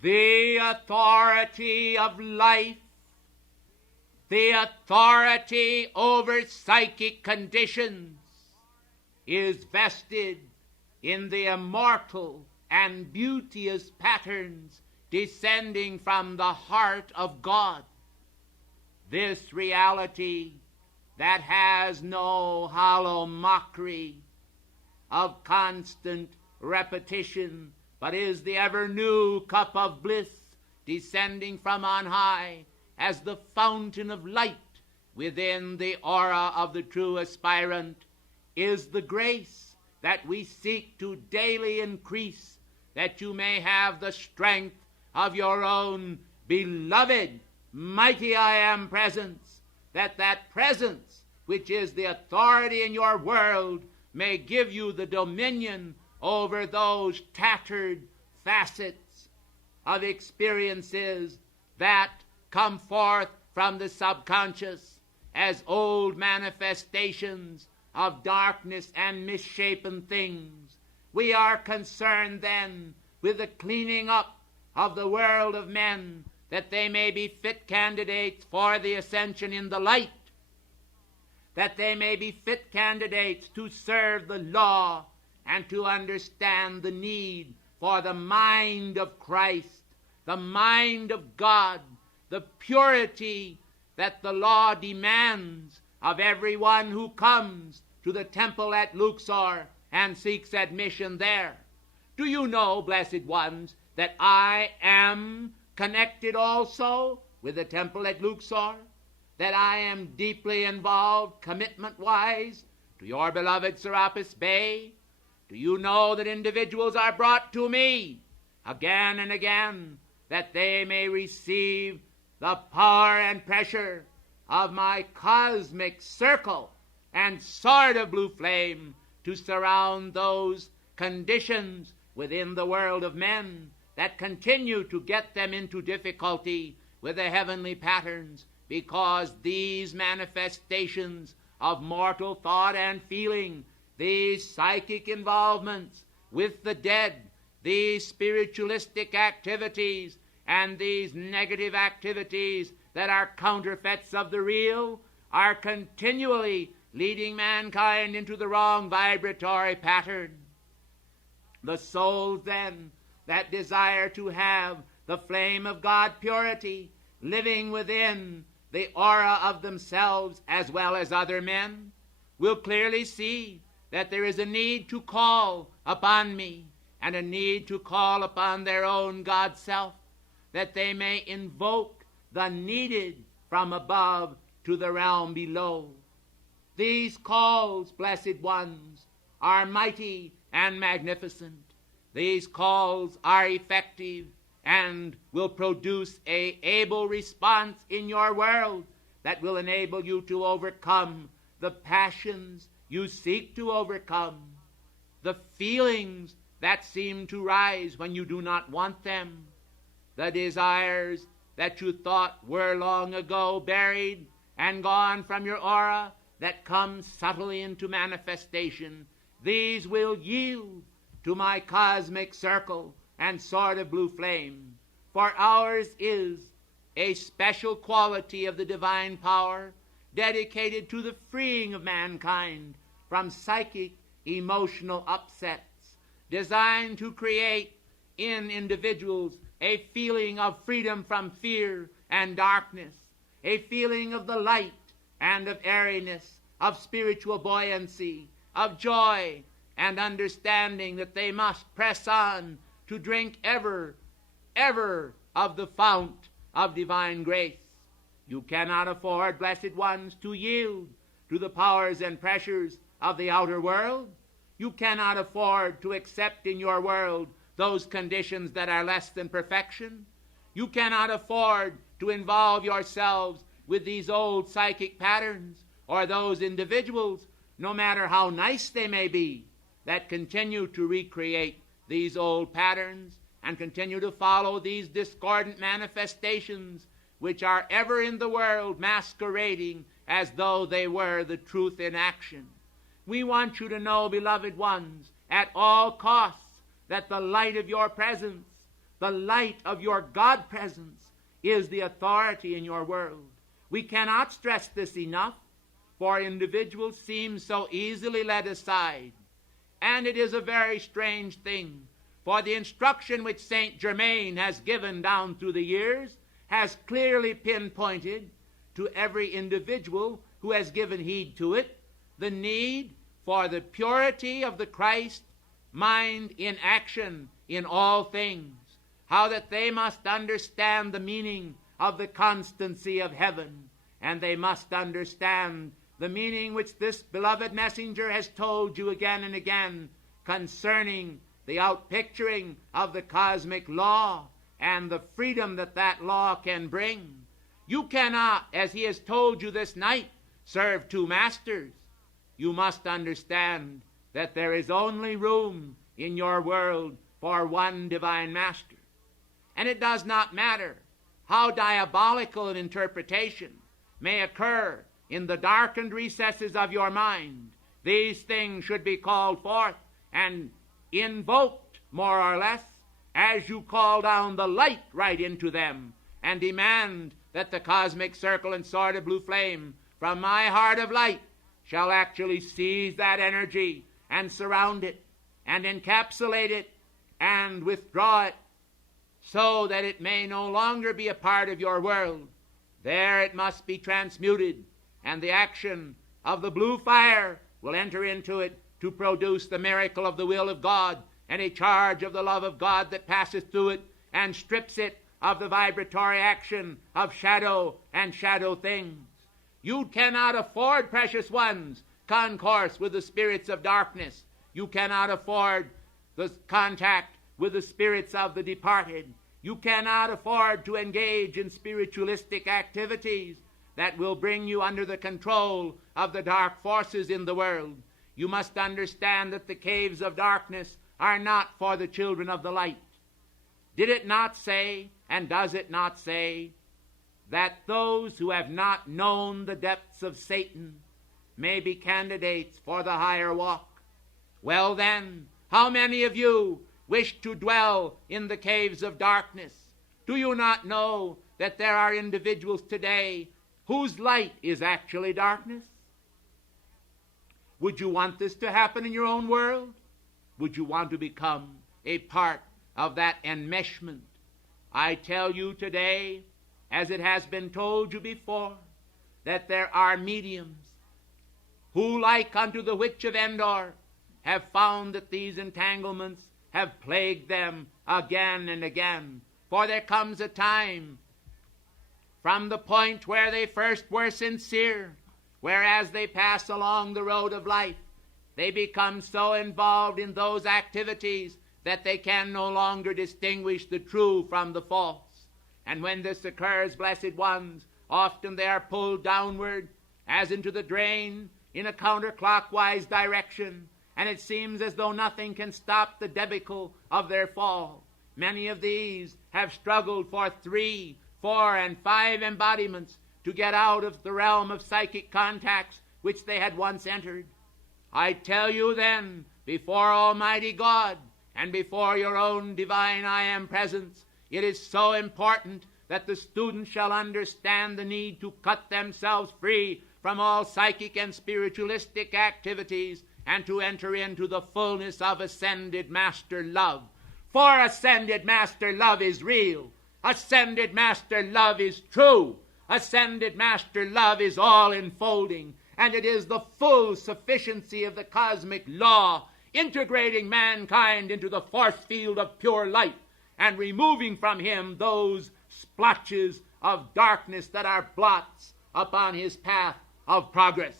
The authority of life, the authority over psychic conditions, is vested in the immortal and beauteous patterns descending from the heart of God. This reality that has no hollow mockery of constant repetition, but is the ever-new cup of bliss descending from on high as the fountain of light within the aura of the true aspirant, is the grace that we seek to daily increase, that you may have the strength of your own beloved mighty I Am presence, that presence which is the authority in your world may give you the dominion over those tattered facets of experiences that come forth from the subconscious as old manifestations of darkness and misshapen things. We are concerned then with the cleaning up of the world of men, that they may be fit candidates for the ascension in the light, that they may be fit candidates to serve the law and to understand the need for the mind of Christ, the mind of God, the purity that the law demands of everyone who comes to the temple at Luxor and seeks admission there. Do you know, blessed ones, that I am connected also with the temple at Luxor? That I am deeply involved, commitment-wise, to your beloved Serapis Bey? Do you know that individuals are brought to me again and again, that they may receive the power and pressure of my cosmic circle and sword of blue flame to surround those conditions within the world of men that continue to get them into difficulty with the heavenly patterns, because these manifestations of mortal thought and feeling, these psychic involvements with the dead, these spiritualistic activities, and these negative activities that are counterfeits of the real, are continually leading mankind into the wrong vibratory pattern. The souls, then, that desire to have the flame of God purity living within the aura of themselves as well as other men, will clearly see that there is a need to call upon me and a need to call upon their own God self, that they may invoke the needed from above to the realm below. These calls, blessed ones, are mighty and magnificent. These calls are effective and will produce an able response in your world that will enable you to overcome the passions you seek to overcome, the feelings that seem to rise when you do not want them, the desires that you thought were long ago buried and gone from your aura that come subtly into manifestation. These will yield to my cosmic circle and sword of blue flame. For ours is a special quality of the divine power dedicated to the freeing of mankind from psychic emotional upsets, designed to create in individuals a feeling of freedom from fear and darkness, a feeling of the light and of airiness, of spiritual buoyancy, of joy and understanding that they must press on to drink ever of the fount of divine grace. You cannot afford, blessed ones, to yield to the powers and pressures of the outer world. You cannot afford to accept in your world those conditions that are less than perfection. You cannot afford to involve yourselves with these old psychic patterns or those individuals, no matter how nice they may be, that continue to recreate these old patterns and continue to follow these discordant manifestations which are ever in the world masquerading as though they were the truth in action. We want you to know, beloved ones, at all costs, that the light of your presence, The light of your God presence is the authority in your world. We cannot stress this enough, for individuals seem so easily led aside. And it is a very strange thing, for the instruction which St. Germain has given down through the years has clearly pinpointed to every individual who has given heed to it the need for the purity of the Christ mind in action in all things, how that they must understand the meaning of the constancy of heaven, and they must understand the meaning which this beloved messenger has told you again and again concerning the outpicturing of the cosmic law and the freedom that that law can bring. You cannot, as he has told you this night, serve two masters. You must understand that there is only room in your world for one divine master. And it does not matter how diabolical an interpretation may occur in the darkened recesses of your mind. These things should be called forth and invoked, more or less, as you call down the light right into them and demand that the cosmic circle and sword of blue flame from my heart of light shall actually seize that energy and surround it and encapsulate it and withdraw it so that it may no longer be a part of your world. There it must be transmuted, and the action of the blue fire will enter into it to produce the miracle of the will of God and a charge of the love of God that passes through it and strips it of the vibratory action of shadow and shadow things. You cannot afford, precious ones, concourse with the spirits of darkness. You cannot afford the contact with the spirits of the departed. You cannot afford to engage in spiritualistic activities that will bring you under the control of the dark forces in the world. You must understand that the caves of darkness are not for the children of the light. Did it not say, and does it not say, that those who have not known the depths of Satan may be candidates for the higher walk? Well then, how many of you wish to dwell in the caves of darkness? Do you not know that there are individuals today whose light is actually darkness? Would you want this to happen in your own world? Would you want to become a part of that enmeshment? I tell you today, as it has been told you before, that there are mediums who, like unto the witch of Endor, have found that these entanglements have plagued them again and again. For there comes a time from the point where they first were sincere, whereas they pass along the road of life, they become so involved in those activities that they can no longer distinguish the true from the false. And when this occurs, blessed ones, often they are pulled downward as into the drain in a counterclockwise direction, and it seems as though nothing can stop the debacle of their fall. Many of these have struggled for 3, 4, and 5 embodiments to get out of the realm of psychic contacts which they had once entered. I tell you then, before Almighty God and before your own divine I Am presence, it is so important that the students shall understand the need to cut themselves free from all psychic and spiritualistic activities and to enter into the fullness of ascended master love. For ascended master love is real. Ascended master love is true. Ascended master love is all-enfolding, and it is the full sufficiency of the cosmic law integrating mankind into the force field of pure light and removing from him those splotches of darkness that are blots upon his path of progress.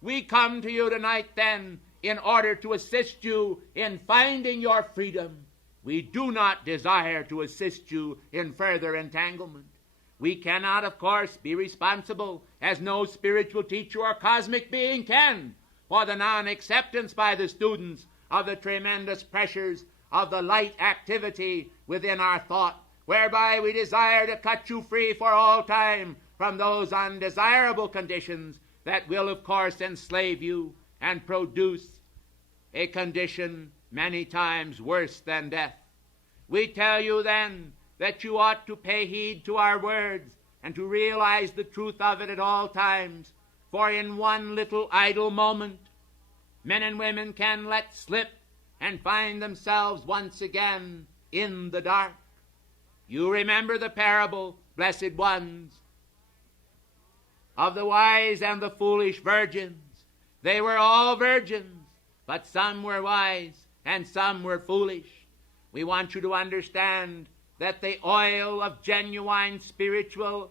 We come to you tonight, then, in order to assist you in finding your freedom. We do not desire to assist you in further entanglement. We cannot, of course, be responsible, as no spiritual teacher or cosmic being can, for the non-acceptance by the students of the tremendous pressures of the light activity within our thought, whereby we desire to cut you free for all time from those undesirable conditions that will, of course, enslave you and produce a condition many times worse than death. We tell you then that you ought to pay heed to our words and to realize the truth of it at all times. For in one little idle moment, men and women can let slip and find themselves once again in the dark. You remember the parable, blessed ones, of the wise and the foolish virgins. They were all virgins, but some were wise and some were foolish. We want you to understand that the oil of genuine spiritual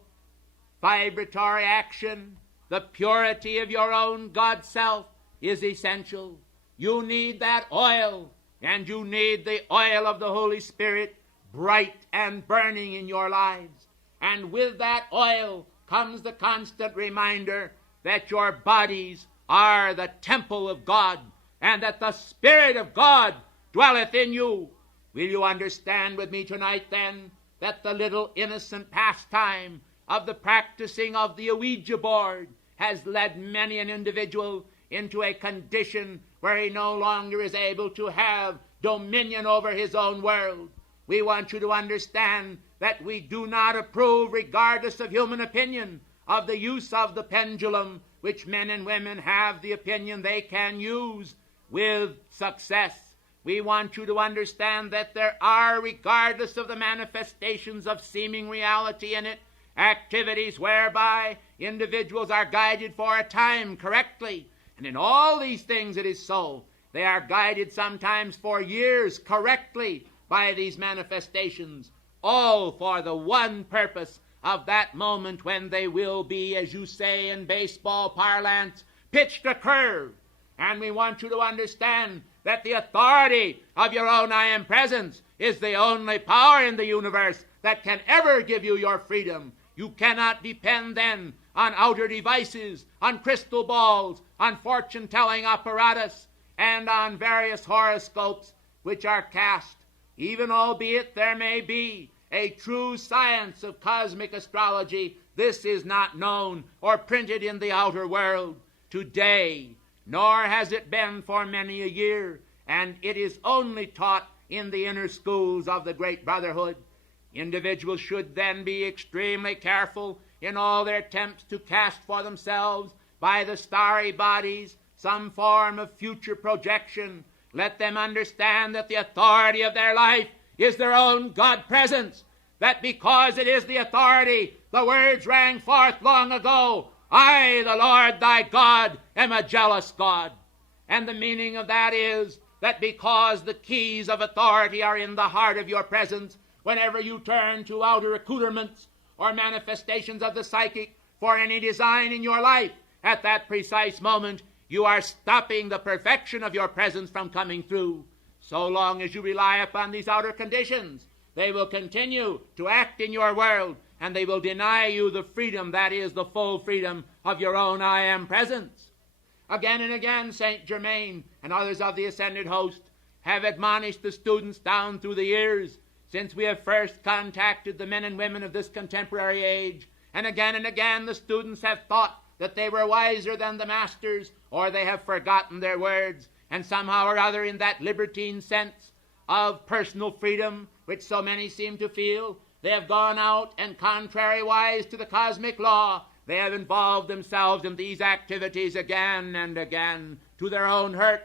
vibratory action, the purity of your own God self, is essential. You need that oil, and you need the oil of the Holy Spirit bright and burning in your lives. And with that oil comes the constant reminder that your bodies are the temple of God, and that the Spirit of God dwelleth in you. Will you understand with me tonight, then, that the little innocent pastime of the practicing of the Ouija board has led many an individual into a condition where he no longer is able to have dominion over his own world? We want you to understand that we do not approve, regardless of human opinion, of the use of the pendulum, which men and women have the opinion they can use with success. We want you to understand that there are, regardless of the manifestations of seeming reality in it, activities whereby individuals are guided for a time correctly. And in all these things it is so. They are guided sometimes for years correctly by these manifestations, all for the one purpose of that moment when they will be, as you say in baseball parlance, pitched a curve. And we want you to understand that the authority of your own I am presence is the only power in the universe that can ever give you your freedom. You cannot depend then on outer devices, on crystal balls, on fortune-telling apparatus, and on various horoscopes which are cast, even albeit there may be a true science of cosmic astrology. This is not known or printed in the outer world today, nor has it been for many a year, and it is only taught in the inner schools of the great brotherhood. Individuals should then be extremely careful in all their attempts to cast for themselves by the starry bodies some form of future projection. Let them understand that the authority of their life is their own God presence, that because it is the authority, the words rang forth long ago, I, the Lord thy God, am a jealous God. And the meaning of that is that because the keys of authority are in the heart of your presence, whenever you turn to outer accoutrements or manifestations of the psychic for any design in your life, at that precise moment you are stopping the perfection of your presence from coming through. So long as you rely upon these outer conditions, they will continue to act in your world, and they will deny you the freedom that is the full freedom of your own I am presence. Again and again, St. Germain and others of the ascended host have admonished the students down through the years since we have first contacted the men and women of this contemporary age. And again the students have thought that they were wiser than the masters, or they have forgotten their words, and somehow or other in that libertine sense of personal freedom which so many seem to feel, they have gone out and contrariwise to the cosmic law, they have involved themselves in these activities again and again to their own hurt.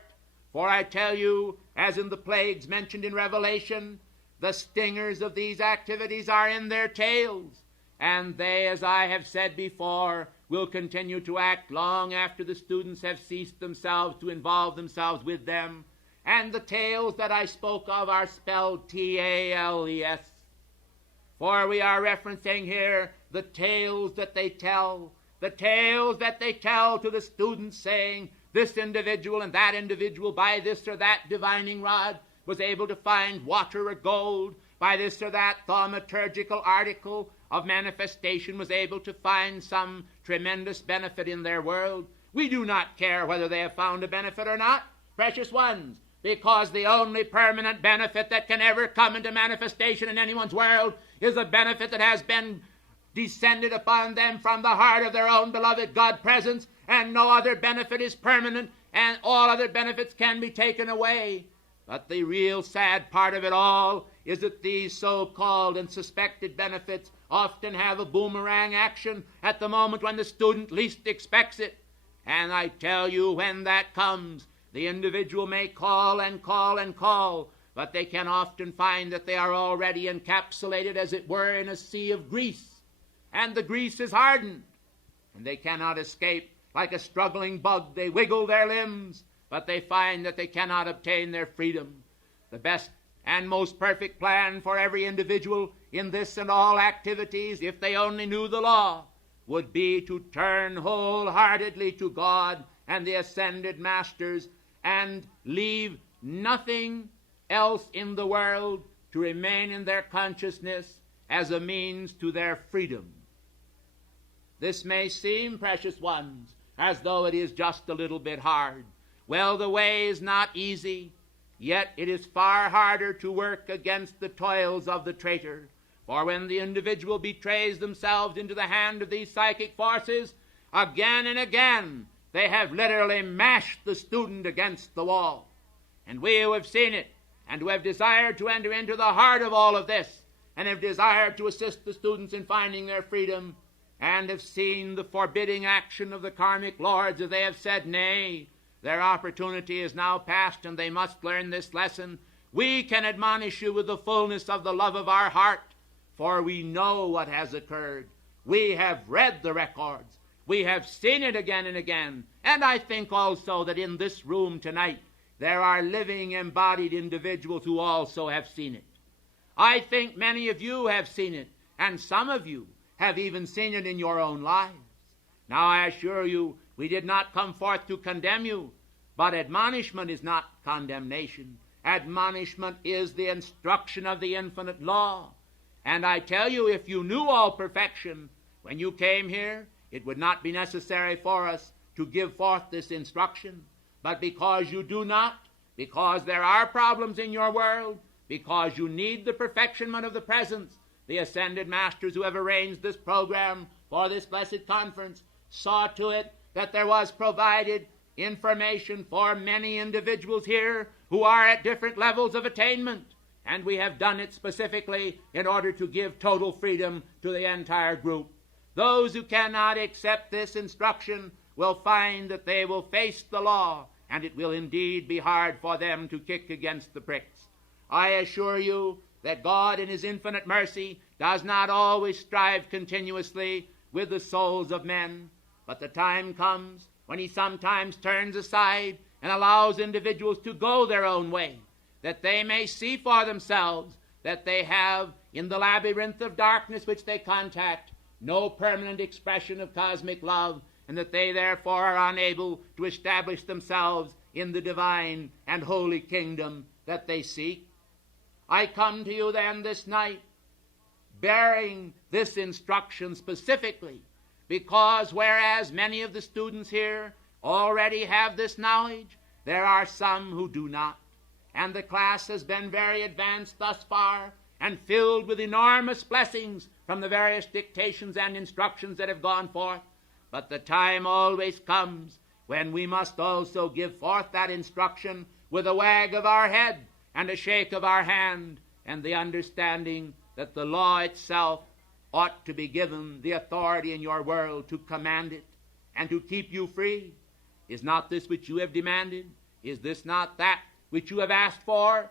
For I tell you, as in the plagues mentioned in Revelation, the stingers of these activities are in their tails, and they, as I have said before, will continue to act long after the students have ceased themselves to involve themselves with them. And the tales that I spoke of are spelled T-A-L-E-S. For we are referencing here the tales that they tell, to the students, saying this individual and that individual by this or that divining rod was able to find water or gold, by this or that thaumaturgical article of manifestation was able to find some tremendous benefit in their world. We do not care whether they have found a benefit or not, precious ones, because the only permanent benefit that can ever come into manifestation in anyone's world is a benefit that has been descended upon them from the heart of their own beloved God presence, and no other benefit is permanent, and all other benefits can be taken away. But the real sad part of it all is that these so-called and suspected benefits often have a boomerang action at the moment when the student least expects it. And I tell you, when that comes, the individual may call and call and call, but they can often find that they are already encapsulated, as it were, in a sea of grease. And the grease is hardened, and they cannot escape. Like a struggling bug, they wiggle their limbs, but they find that they cannot obtain their freedom. The best and most perfect plan for every individual in this and all activities, if they only knew the law, would be to turn wholeheartedly to God and the ascended masters and leave nothing else in the world to remain in their consciousness as a means to their freedom. This may seem, precious ones, as though it is just a little bit hard. Well, the way is not easy, yet it is far harder to work against the toils of the traitor. For when the individual betrays themselves into the hand of these psychic forces, again and again they have literally mashed the student against the wall. And we who have seen it, and who have desired to enter into the heart of all of this, and have desired to assist the students in finding their freedom, and have seen the forbidding action of the karmic lords, as they have said, nay, their opportunity is now past, and they must learn this lesson, we can admonish you with the fullness of the love of our heart, for we know what has occurred. We have read the records. We have seen it again and again. And I think also that in this room tonight, there are living, embodied individuals who also have seen it. I think many of you have seen it, and some of you have even seen it in your own lives. Now I assure you, we did not come forth to condemn you, but admonishment is not condemnation. Admonishment is the instruction of the infinite law. And I tell you, if you knew all perfection when you came here, it would not be necessary for us to give forth this instruction. But because you do not, because there are problems in your world, because you need the perfectionment of the presence, the ascended masters who have arranged this program for this blessed conference saw to it that there was provided information for many individuals here who are at different levels of attainment. And we have done it specifically in order to give total freedom to the entire group. Those who cannot accept this instruction will find that they will face the law, and it will indeed be hard for them to kick against the pricks. I assure you that God in his infinite mercy does not always strive continuously with the souls of men, but the time comes when he sometimes turns aside and allows individuals to go their own way, that they may see for themselves that they have, in the labyrinth of darkness which they contact, no permanent expression of cosmic love, and that they therefore are unable to establish themselves in the divine and holy kingdom that they seek. I come to you then this night bearing this instruction specifically, because whereas many of the students here already have this knowledge, there are some who do not. And the class has been very advanced thus far and filled with enormous blessings from the various dictations and instructions that have gone forth. But the time always comes when we must also give forth that instruction with a wag of our head and a shake of our hand, and the understanding that the law itself ought to be given the authority in your world to command it and to keep you free. Is not this which you have demanded? Is this not that which you have asked for?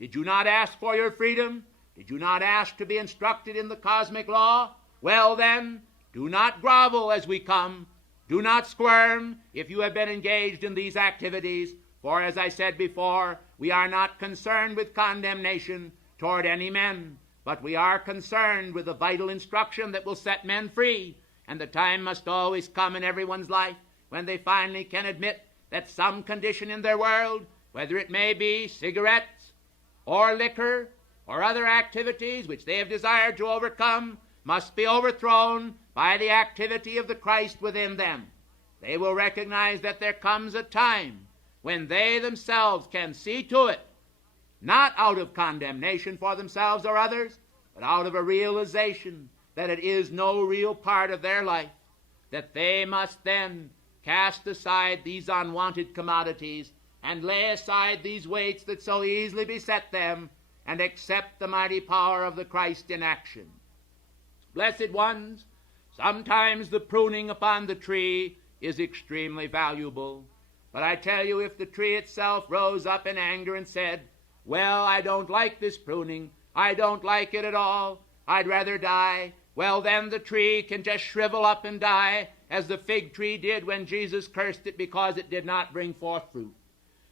Did you not ask for your freedom? Did you not ask to be instructed in the cosmic law? Well then, do not grovel as we come. Do not squirm if you have been engaged in these activities, for as I said before, we are not concerned with condemnation toward any men, but we are concerned with the vital instruction that will set men free. And the time must always come in everyone's life when they finally can admit that some condition in their world, whether it may be cigarettes or liquor or other activities which they have desired to overcome, must be overthrown by the activity of the Christ within them. They will recognize that there comes a time when they themselves can see to it, not out of condemnation for themselves or others, but out of a realization that it is no real part of their life, that they must then cast aside these unwanted commodities and lay aside these weights that so easily beset them, and accept the mighty power of the Christ in action. Blessed ones, sometimes the pruning upon the tree is extremely valuable. But I tell you, if the tree itself rose up in anger and said, well, I don't like this pruning, I don't like it at all, I'd rather die, well, then the tree can just shrivel up and die, as the fig tree did when Jesus cursed it because it did not bring forth fruit.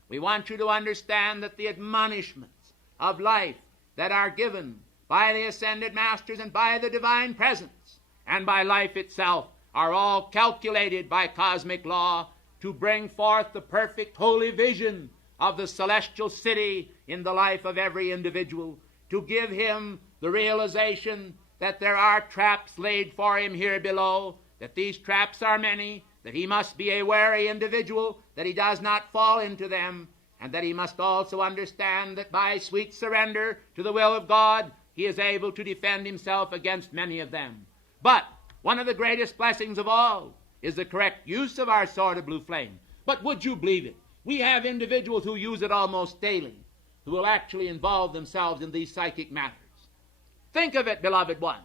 We want you to understand that the admonishments of life that are given by the ascended masters and by the divine presence and by life itself are all calculated by cosmic law to bring forth the perfect holy vision of the celestial city in the life of every individual, to give him the realization that there are traps laid for him here below, that these traps are many, that he must be a wary individual, that he does not fall into them, and that he must also understand that by sweet surrender to the will of God, he is able to defend himself against many of them. But one of the greatest blessings of all is the correct use of our sword of blue flame. But would you believe it? We have individuals who use it almost daily, who will actually involve themselves in these psychic matters. Think of it, beloved ones.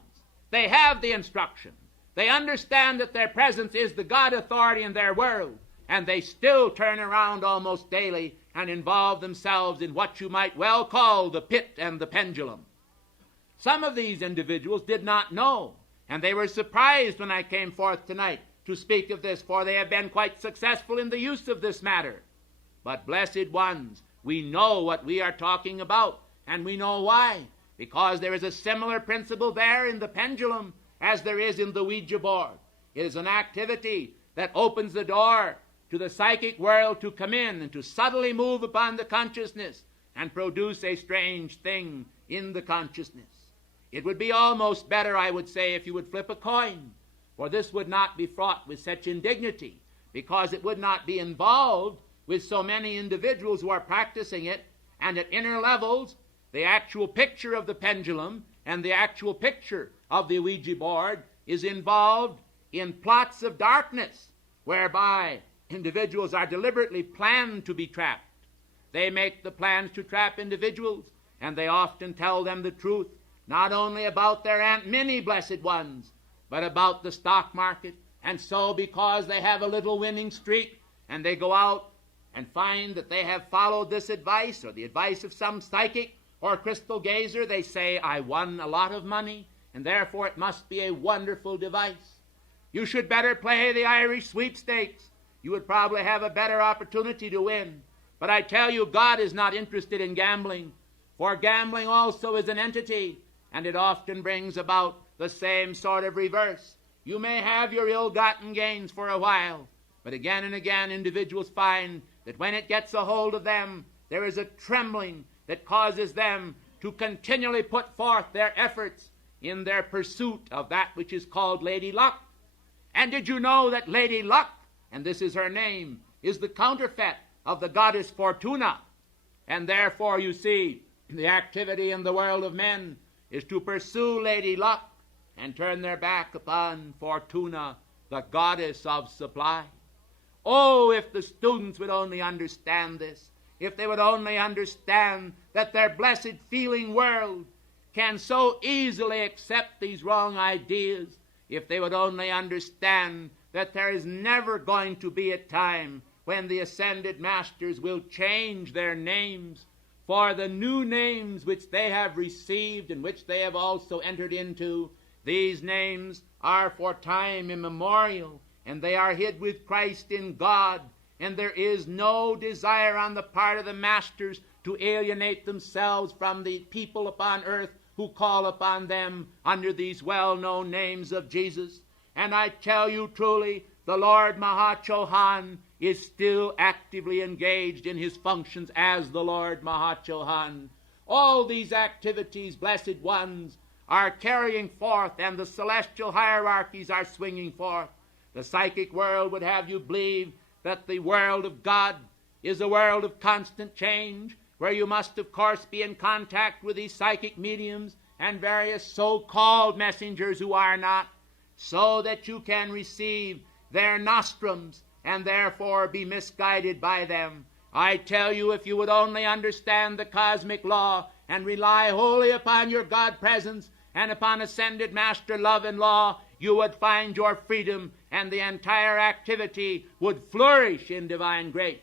They have the instruction. They understand that their presence is the God authority in their world, and they still turn around almost daily and involve themselves in what you might well call the pit and the pendulum. Some of these individuals did not know, and they were surprised when I came forth tonight to speak of this, for they have been quite successful in the use of this matter. But blessed ones, we know what we are talking about, and we know why, because there is a similar principle there in the pendulum as there is in the Ouija board. It is an activity that opens the door to the psychic world to come in and to subtly move upon the consciousness and produce a strange thing in the consciousness. It would be almost better, I would say, if you would flip a coin, for this would not be fraught with such indignity, because it would not be involved with so many individuals who are practicing it, and at inner levels, the actual picture of the pendulum and the actual picture of the Ouija board is involved in plots of darkness, whereby individuals are deliberately planned to be trapped. They make the plans to trap individuals, and they often tell them the truth, not only about their Aunt Minnie, blessed ones, but about the stock market. And so, because they have a little winning streak, and they go out and find that they have followed this advice, or the advice of some psychic or crystal gazer, they say, I won a lot of money, and therefore it must be a wonderful device. You should better play the Irish sweepstakes. You would probably have a better opportunity to win. But I tell you, God is not interested in gambling, for gambling also is an entity, and it often brings about the same sort of reverse. You may have your ill-gotten gains for a while, but again and again individuals find that when it gets a hold of them, there is a trembling that causes them to continually put forth their efforts in their pursuit of that which is called Lady Luck. And did you know that Lady Luck, and this is her name, is the counterfeit of the goddess Fortuna? And therefore, you see, the activity in the world of men is to pursue Lady Luck and turn their back upon Fortuna, the goddess of supply. Oh, if the students would only understand this, if they would only understand that their blessed feeling world can so easily accept these wrong ideas, if they would only understand that there is never going to be a time when the ascended masters will change their names, for the new names which they have received and which they have also entered into, these names are for time immemorial, and they are hid with Christ in God, and there is no desire on the part of the masters to alienate themselves from the people upon earth who call upon them under these well-known names of Jesus. And I tell you truly, the Lord Mahachohan is still actively engaged in his functions as the Lord Mahachohan. All these activities, blessed ones, are carrying forth, and the celestial hierarchies are swinging forth. The psychic world would have you believe that the world of God is a world of constant change, where you must, of course, be in contact with these psychic mediums and various so-called messengers who are not, so that you can receive their nostrums and therefore be misguided by them. I tell you, if you would only understand the cosmic law and rely wholly upon your God presence and upon ascended Master love and law, you would find your freedom, and the entire activity would flourish in divine grace.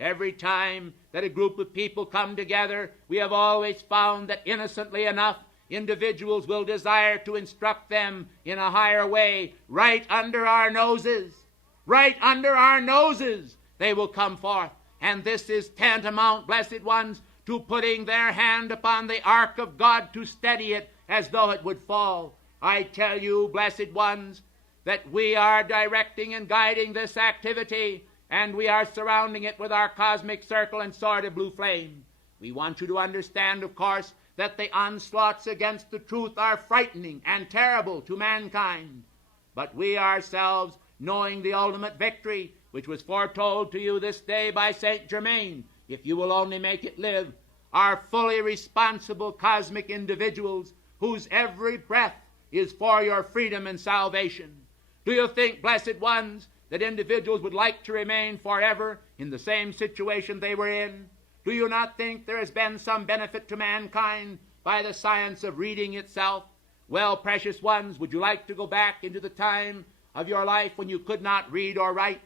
Every time that a group of people come together, we have always found that innocently enough, individuals will desire to instruct them in a higher way. Right under our noses, they will come forth. And this is tantamount, blessed ones, to putting their hand upon the ark of God to steady it as though it would fall. I tell you, blessed ones, that we are directing and guiding this activity, and we are surrounding it with our cosmic circle and sword of blue flame. We want you to understand, of course, that the onslaughts against the truth are frightening and terrible to mankind. But we ourselves, knowing the ultimate victory, which was foretold to you this day by St. Germain, if you will only make it live, are fully responsible cosmic individuals whose every breath is for your freedom and salvation. Do you think, blessed ones, that individuals would like to remain forever in the same situation they were in? Do you not think there has been some benefit to mankind by the science of reading itself? Well, precious ones, would you like to go back into the time of your life when you could not read or write?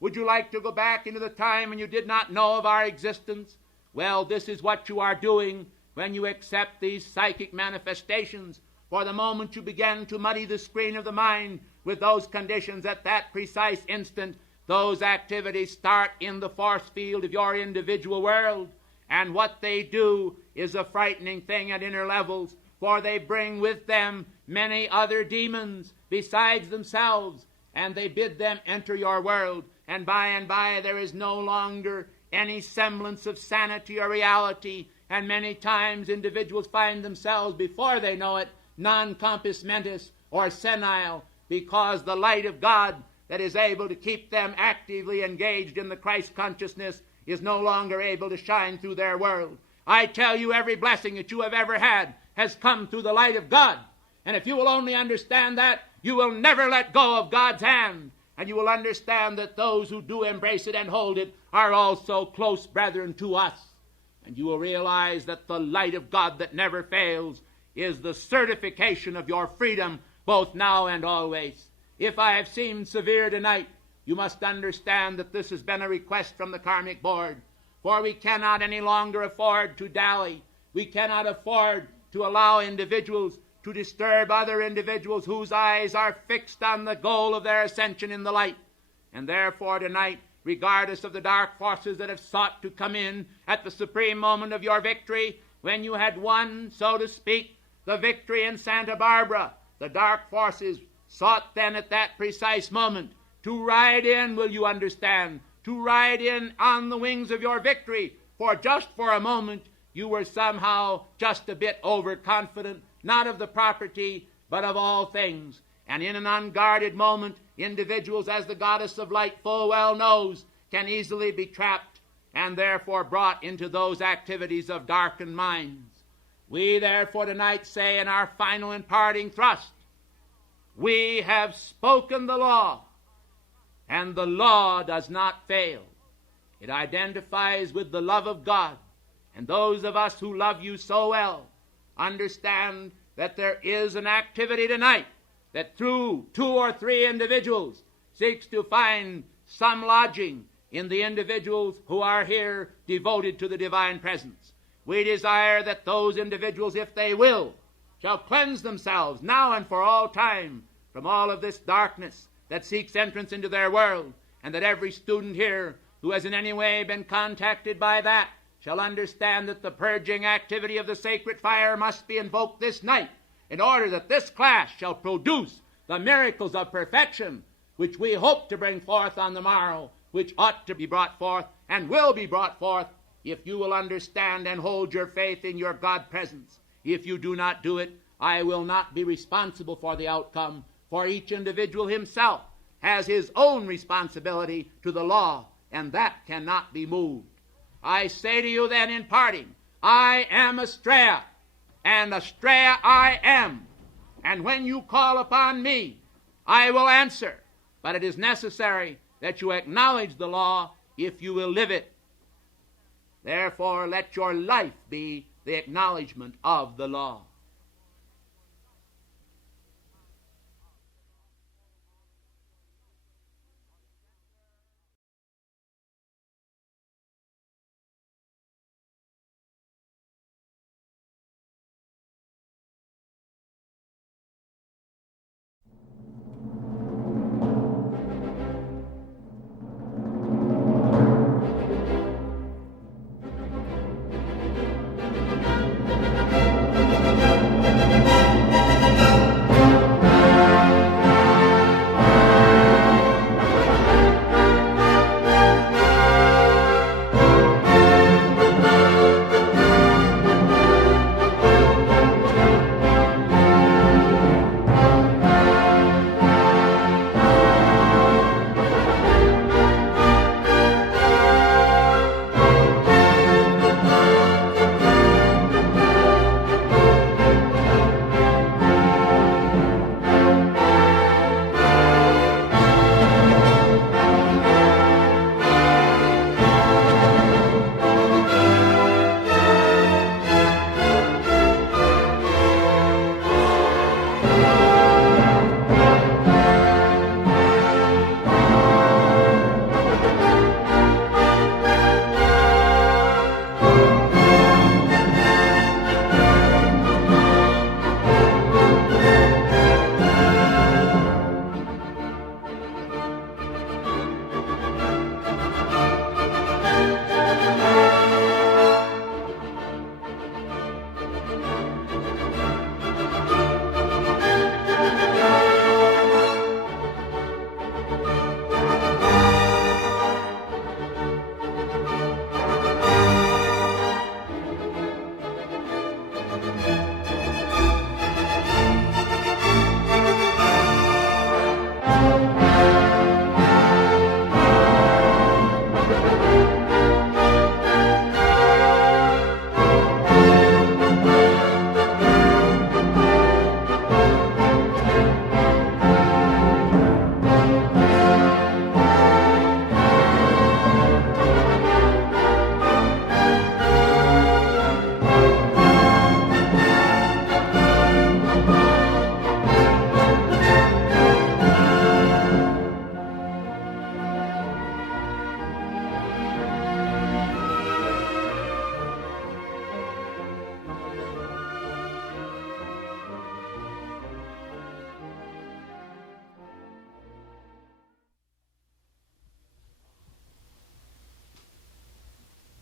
Would you like to go back into the time when you did not know of our existence? Well, this is what you are doing when you accept these psychic manifestations. For the moment you begin to muddy the screen of the mind with those conditions, at that precise instant, those activities start in the force field of your individual world. And what they do is a frightening thing at inner levels, for they bring with them many other demons besides themselves, and they bid them enter your world. And by there is no longer any semblance of sanity or reality, and many times individuals find themselves, before they know it, non-compos mentis or senile, because the light of God that is able to keep them actively engaged in the Christ consciousness is no longer able to shine through their world. I tell you, every blessing that you have ever had has come through the light of God. And if you will only understand that, you will never let go of God's hand. And you will understand that those who do embrace it and hold it are also close brethren to us. And you will realize that the light of God that never fails is the certification of your freedom, both now and always. If I have seemed severe tonight, you must understand that this has been a request from the Karmic Board, for we cannot any longer afford to dally. We cannot afford to allow individuals to disturb other individuals whose eyes are fixed on the goal of their ascension in the light. And therefore tonight, regardless of the dark forces that have sought to come in at the supreme moment of your victory, when you had won, so to speak, the victory in Santa Barbara, the dark forces sought then at that precise moment to ride in, will you understand, to ride in on the wings of your victory, for just for a moment you were somehow just a bit overconfident, not of the property, but of all things. And in an unguarded moment, individuals, as the goddess of light full well knows, can easily be trapped and therefore brought into those activities of darkened minds. We therefore tonight say in our final and parting thrust, we have spoken the law, and the law does not fail. It identifies with the love of God, and those of us who love you so well understand that there is an activity tonight that through 2 or 3 individuals seeks to find some lodging in the individuals who are here devoted to the divine presence. We desire that those individuals, if they will, shall cleanse themselves now and for all time from all of this darkness that seeks entrance into their world, and that every student here who has in any way been contacted by that shall understand that the purging activity of the sacred fire must be invoked this night in order that this class shall produce the miracles of perfection which we hope to bring forth on the morrow, which ought to be brought forth and will be brought forth if you will understand and hold your faith in your God presence. If you do not do it, I will not be responsible for the outcome, for each individual himself has his own responsibility to the law, and that cannot be moved. I say to you then in parting, I am Astrea, and Astrea I am. And when you call upon me, I will answer. But it is necessary that you acknowledge the law if you will live it. Therefore, let your life be the acknowledgement of the law.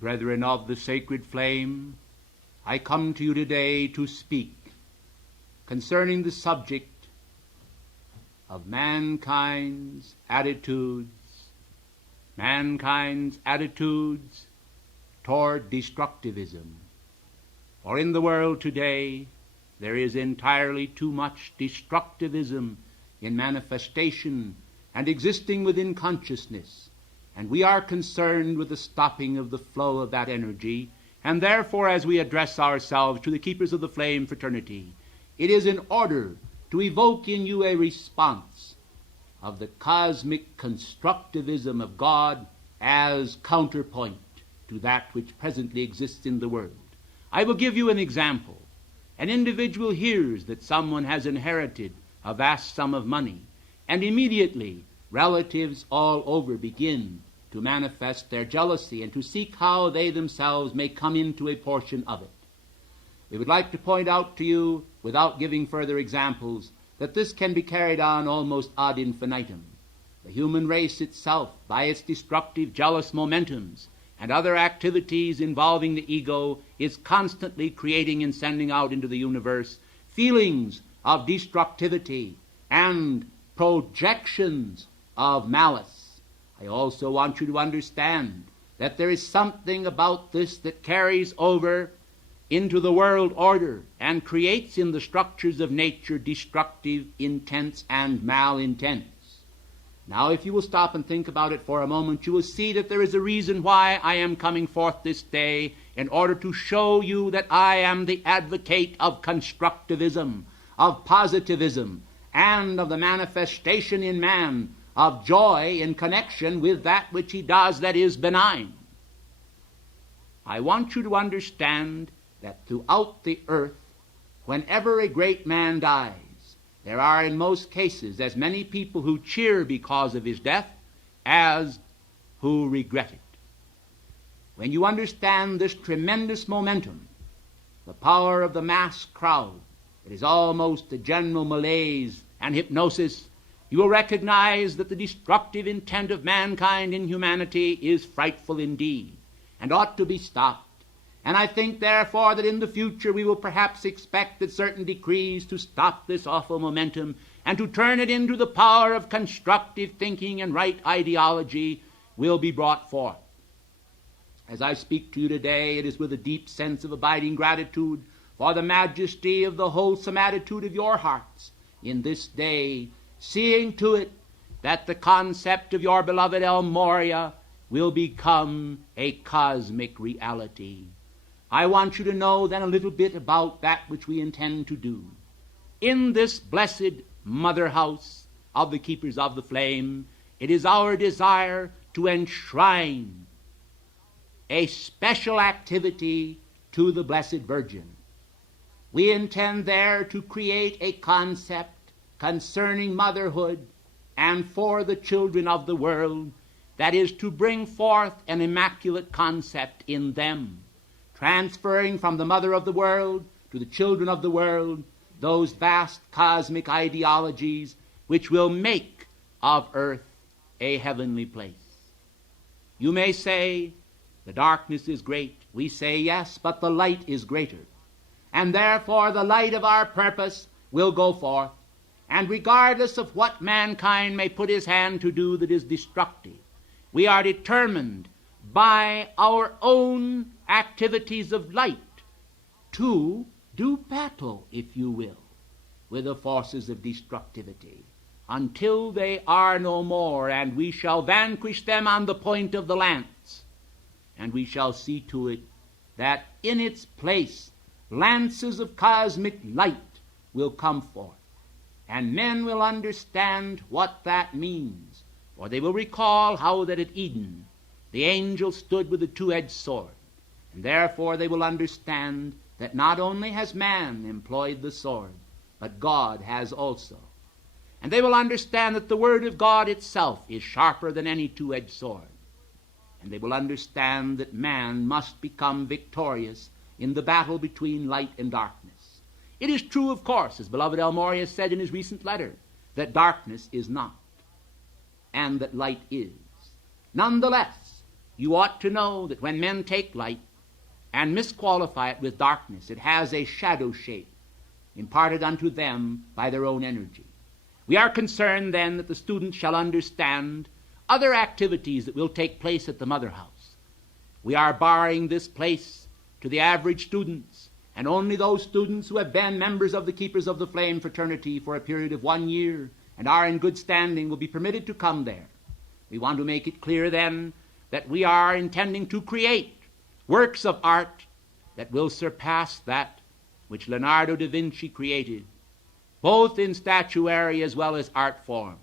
Brethren of the sacred flame, I come to you today to speak concerning the subject of mankind's attitudes toward destructivism. For in the world today, there is entirely too much destructivism in manifestation and existing within consciousness, and we are concerned with the stopping of the flow of that energy, and therefore as we address ourselves to the keepers of the flame fraternity, it is in order to evoke in you a response of the cosmic constructivism of God as counterpoint to that which presently exists in the world. I will give you an example. An individual hears that someone has inherited a vast sum of money, and immediately relatives all over begin to manifest their jealousy and to seek how they themselves may come into a portion of it. We would like to point out to you, without giving further examples, that this can be carried on almost ad infinitum. The human race itself, by its destructive, jealous momentums and other activities involving the ego, is constantly creating and sending out into the universe feelings of destructivity and projections of malice. I also want you to understand that there is something about this that carries over into the world order and creates in the structures of nature destructive intents and malintents. Now, if you will stop and think about it for a moment, you will see that there is a reason why I am coming forth this day, in order to show you that I am the advocate of constructivism, of positivism, and of the manifestation in man of joy in connection with that which he does that is benign. I want you to understand that throughout the earth, whenever a great man dies, there are in most cases as many people who cheer because of his death as who regret it. When you understand this tremendous momentum, the power of the mass crowd, it is almost a general malaise and hypnosis, you will recognize that the destructive intent of mankind in humanity is frightful indeed and ought to be stopped. And I think, therefore, that in the future we will perhaps expect that certain decrees to stop this awful momentum and to turn it into the power of constructive thinking and right ideology will be brought forth. As I speak to you today, it is with a deep sense of abiding gratitude for the majesty of the wholesome attitude of your hearts in this day, seeing to it that the concept of your beloved El Moria will become a cosmic reality. I want you to know then a little bit about that which we intend to do. In this blessed mother house of the Keepers of the Flame, it is our desire to enshrine a special activity to the Blessed Virgin. We intend there to create a concept concerning motherhood and for the children of the world, that is to bring forth an immaculate concept in them, transferring from the mother of the world to the children of the world those vast cosmic ideologies which will make of earth a heavenly place. You may say, the darkness is great. We say, yes, but the light is greater. And therefore the light of our purpose will go forth, and regardless of what mankind may put his hand to do that is destructive, we are determined by our own activities of light to do battle, if you will, with the forces of destructivity until they are no more, and we shall vanquish them on the point of the lance. And we shall see to it that in its place lances of cosmic light will come forth, and men will understand what that means, for they will recall how that at Eden the angel stood with a two-edged sword, and therefore they will understand that not only has man employed the sword, but God has also. And they will understand that the Word of God itself is sharper than any two-edged sword. And they will understand that man must become victorious in the battle between light and darkness. It is true, of course, as beloved El Moria said in his recent letter, that darkness is not, and that light is. Nonetheless, you ought to know that when men take light and misqualify it with darkness, it has a shadow shape imparted unto them by their own energy. We are concerned then that the students shall understand other activities that will take place at the Mother House. We are barring this place to the average students, and only those students who have been members of the Keepers of the Flame fraternity for a period of 1 year and are in good standing will be permitted to come there. We want to make it clear then that we are intending to create works of art that will surpass that which Leonardo da Vinci created, both in statuary as well as art forms,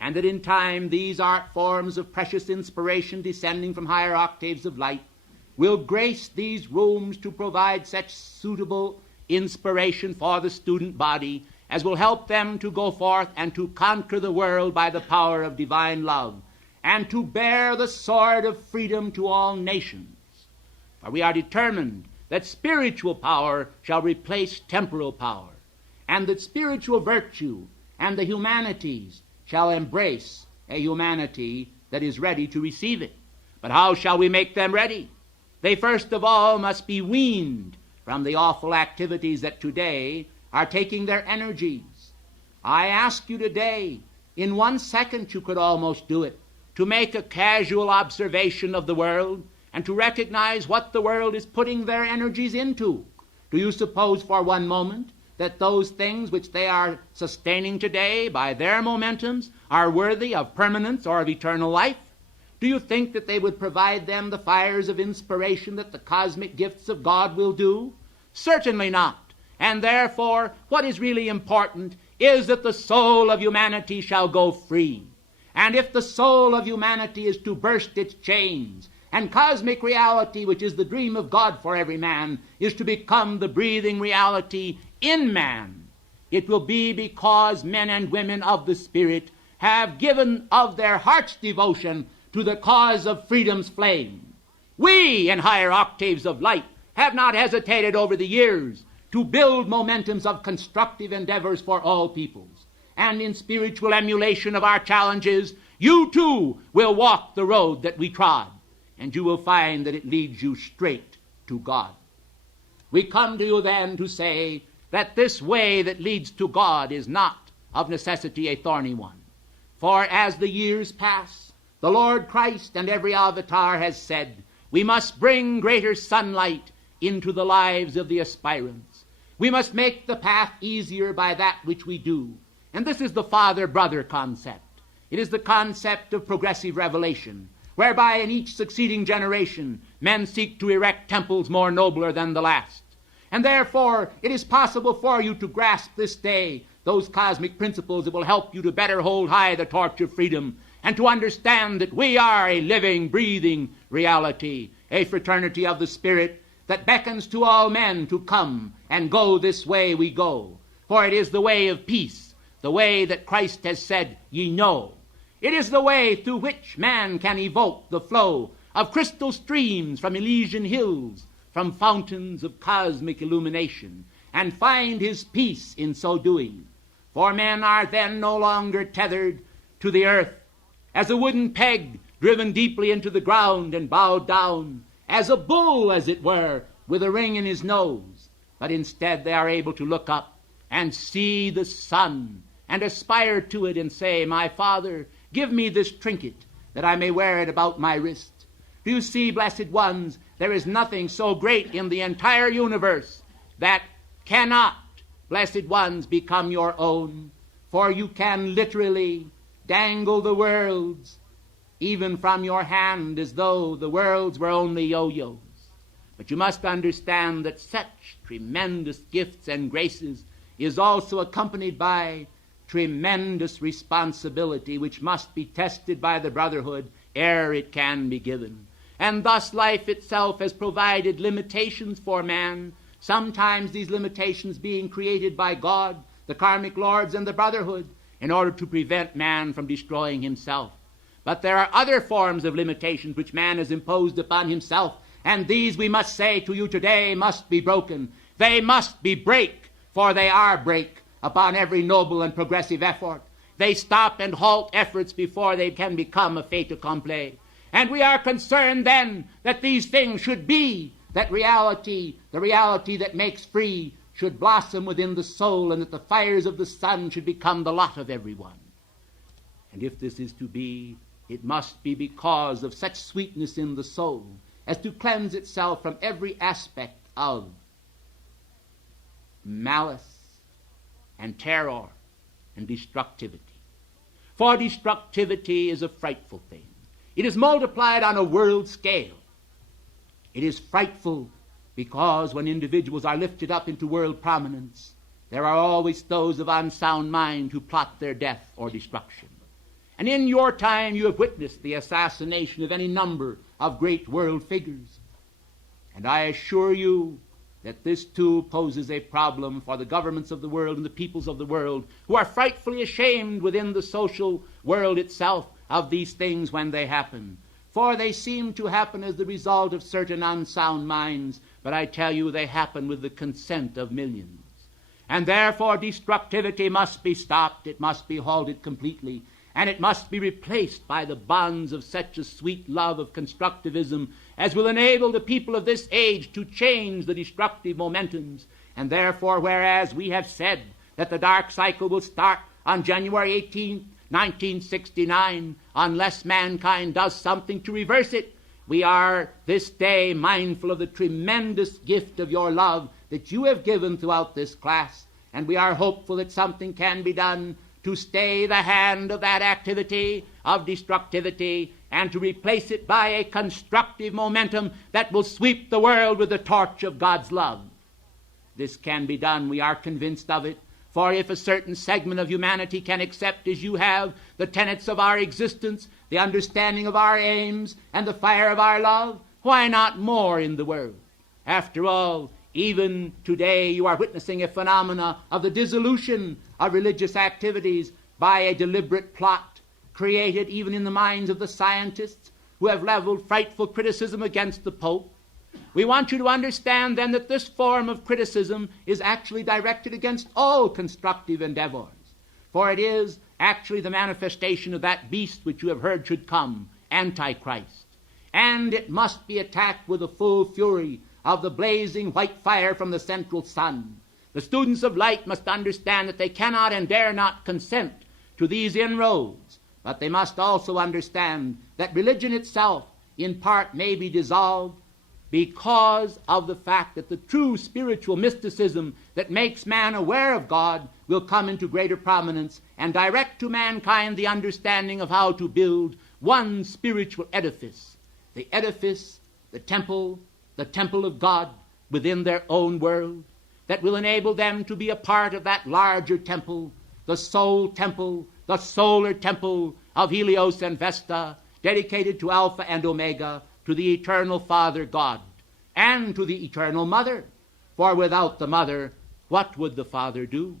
and that in time these art forms of precious inspiration descending from higher octaves of light will grace these rooms to provide such suitable inspiration for the student body as will help them to go forth and to conquer the world by the power of divine love and to bear the sword of freedom to all nations. For we are determined that spiritual power shall replace temporal power, and that spiritual virtue and the humanities shall embrace a humanity that is ready to receive it. But how shall we make them ready? They first of all must be weaned from the awful activities that today are taking their energies. I ask you today, in 1 second you could almost do it, to make a casual observation of the world and to recognize what the world is putting their energies into. Do you suppose for one moment that those things which they are sustaining today by their momentums are worthy of permanence or of eternal life? Do you think that they would provide them the fires of inspiration that the cosmic gifts of God will do? Certainly not. And therefore, what is really important is that the soul of humanity shall go free. And if the soul of humanity is to burst its chains And cosmic reality, which is the dream of God for every man, is to become the breathing reality in man. It will be because men and women of the Spirit have given of their heart's devotion to the cause of freedom's flame. We, in higher octaves of light, have not hesitated over the years to build momentums of constructive endeavors for all peoples. And in spiritual emulation of our challenges, you too will walk the road that we trod, and you will find that it leads you straight to God. We come to you then to say that this way that leads to God is not of necessity a thorny one. For as the years pass, the Lord Christ and every avatar has said, we must bring greater sunlight into the lives of the aspirants. We must make the path easier by that which we do. And this is the father-brother concept. It is the concept of progressive revelation, whereby in each succeeding generation men seek to erect temples more nobler than the last. And therefore it is possible for you to grasp this day those cosmic principles that will help you to better hold high the torch of freedom, and to understand that we are a living, breathing reality, a fraternity of the Spirit that beckons to all men to come and go this way we go. For it is the way of peace, the way that Christ has said, ye know. It is the way through which man can evoke the flow of crystal streams from Elysian hills, from fountains of cosmic illumination, and find his peace in so doing. For men are then no longer tethered to the earth as a wooden peg driven deeply into the ground and bowed down, as a bull, as it were, with a ring in his nose. But instead they are able to look up and see the sun and aspire to it and say, my Father, give me this trinket that I may wear it about my wrist. Do you see, blessed ones, there is nothing so great in the entire universe that cannot, blessed ones, become your own. For you can literally dangle the worlds even from your hand as though the worlds were only yo-yos. But you must understand that such tremendous gifts and graces is also accompanied by tremendous responsibility, which must be tested by the brotherhood ere it can be given. And thus life itself has provided limitations for man, sometimes these limitations being created by God, the karmic lords, and the brotherhood, in order to prevent man from destroying himself. But there are other forms of limitations which man has imposed upon himself, and these, we must say to you today, must be broken. They must be break, for they are break upon every noble and progressive effort. They stop and halt efforts before they can become a fait accompli. And we are concerned then that these things should be, that reality, the reality that makes free, should blossom within the soul, and that the fires of the sun should become the lot of everyone. And if this is to be, it must be because of such sweetness in the soul as to cleanse itself from every aspect of malice and terror and destructivity. For destructivity is a frightful thing. It is multiplied on a world scale. It is frightful because when individuals are lifted up into world prominence, there are always those of unsound mind who plot their death or destruction. And in your time you have witnessed the assassination of any number of great world figures. And I assure you that this too poses a problem for the governments of the world and the peoples of the world, who are frightfully ashamed within the social world itself of these things when they happen. For they seem to happen as the result of certain unsound minds, but I tell you they happen with the consent of millions. And therefore destructivity must be stopped, it must be halted completely, and it must be replaced by the bonds of such a sweet love of constructivism as will enable the people of this age to change the destructive momentums. And therefore, whereas we have said that the dark cycle will start on January 18th, 1969, unless mankind does something to reverse it, we are this day mindful of the tremendous gift of your love that you have given throughout this class, and we are hopeful that something can be done to stay the hand of that activity of destructivity and to replace it by a constructive momentum that will sweep the world with the torch of God's love. This can be done, we are convinced of it, For if a certain segment of humanity can accept as you have the tenets of our existence, the understanding of our aims, and the fire of our love, why not more in the world? After all, even today you are witnessing a phenomena of the dissolution of religious activities by a deliberate plot created even in the minds of the scientists who have leveled frightful criticism against the Pope. We want you to understand then that this form of criticism is actually directed against all constructive endeavors, for it is actually the manifestation of that beast which you have heard should come, Antichrist. And it must be attacked with the full fury of the blazing white fire from the central sun. The students of light must understand that they cannot and dare not consent to these inroads, but they must also understand that religion itself in part may be dissolved because of the fact that the true spiritual mysticism that makes man aware of God will come into greater prominence and direct to mankind the understanding of how to build one spiritual edifice, the edifice, the temple of God within their own world, that will enable them to be a part of that larger temple, the soul temple, the solar temple of Helios and Vesta, dedicated to Alpha and Omega, to the eternal Father God, and to the eternal Mother. For without the Mother, what would the Father do?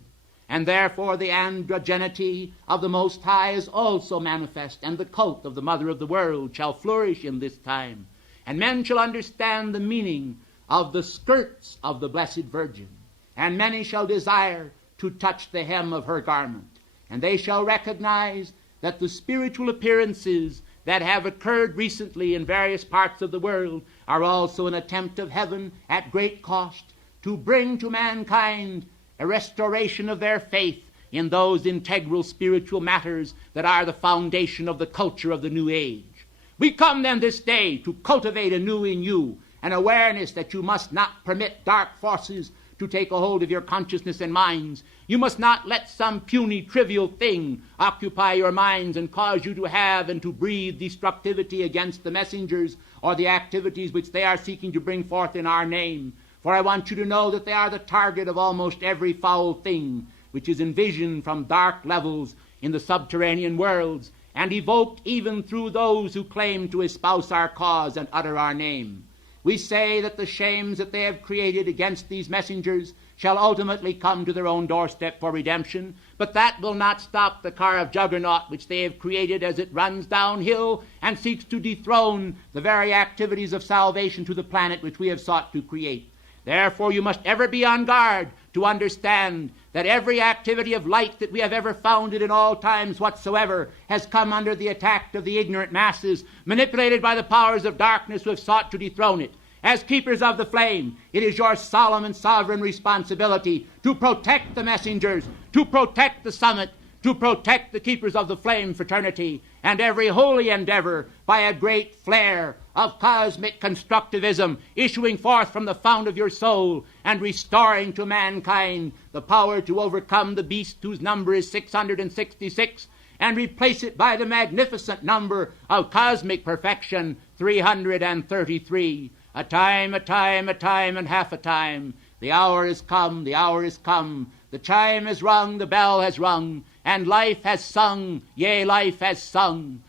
And therefore the androgenity of the Most High is also manifest, and the cult of the Mother of the world shall flourish in this time. And men shall understand the meaning of the skirts of the Blessed Virgin, and many shall desire to touch the hem of her garment. And they shall recognize that the spiritual appearances that have occurred recently in various parts of the world are also an attempt of heaven at great cost to bring to mankind a restoration of their faith in those integral spiritual matters that are the foundation of the culture of the new age. We come then this day to cultivate anew in you an awareness that you must not permit dark forces to take a hold of your consciousness and minds. You must not let some puny, trivial thing occupy your minds and cause you to have and to breathe destructivity against the messengers or the activities which they are seeking to bring forth in our name. For I want you to know that they are the target of almost every foul thing which is envisioned from dark levels in the subterranean worlds, and evoked even through those who claim to espouse our cause and utter our name. We say that the shames that they have created against these messengers shall ultimately come to their own doorstep for redemption, but that will not stop the car of juggernaut which they have created as it runs downhill and seeks to dethrone the very activities of salvation to the planet which we have sought to create. Therefore you must ever be on guard to understand that every activity of light that we have ever founded in all times whatsoever has come under the attack of the ignorant masses, manipulated by the powers of darkness who have sought to dethrone it. As keepers of the flame, it is your solemn and sovereign responsibility to protect the messengers, to protect the summit, to protect the keepers of the flame fraternity, and every holy endeavor by a great flare of cosmic constructivism issuing forth from the fount of your soul and restoring to mankind the power to overcome the beast whose number is 666 and replace it by the magnificent number of cosmic perfection, 333. A time, and half a time. The hour is come, the hour is come. The chime has rung, the bell has rung, and life has sung, yea, life has sung.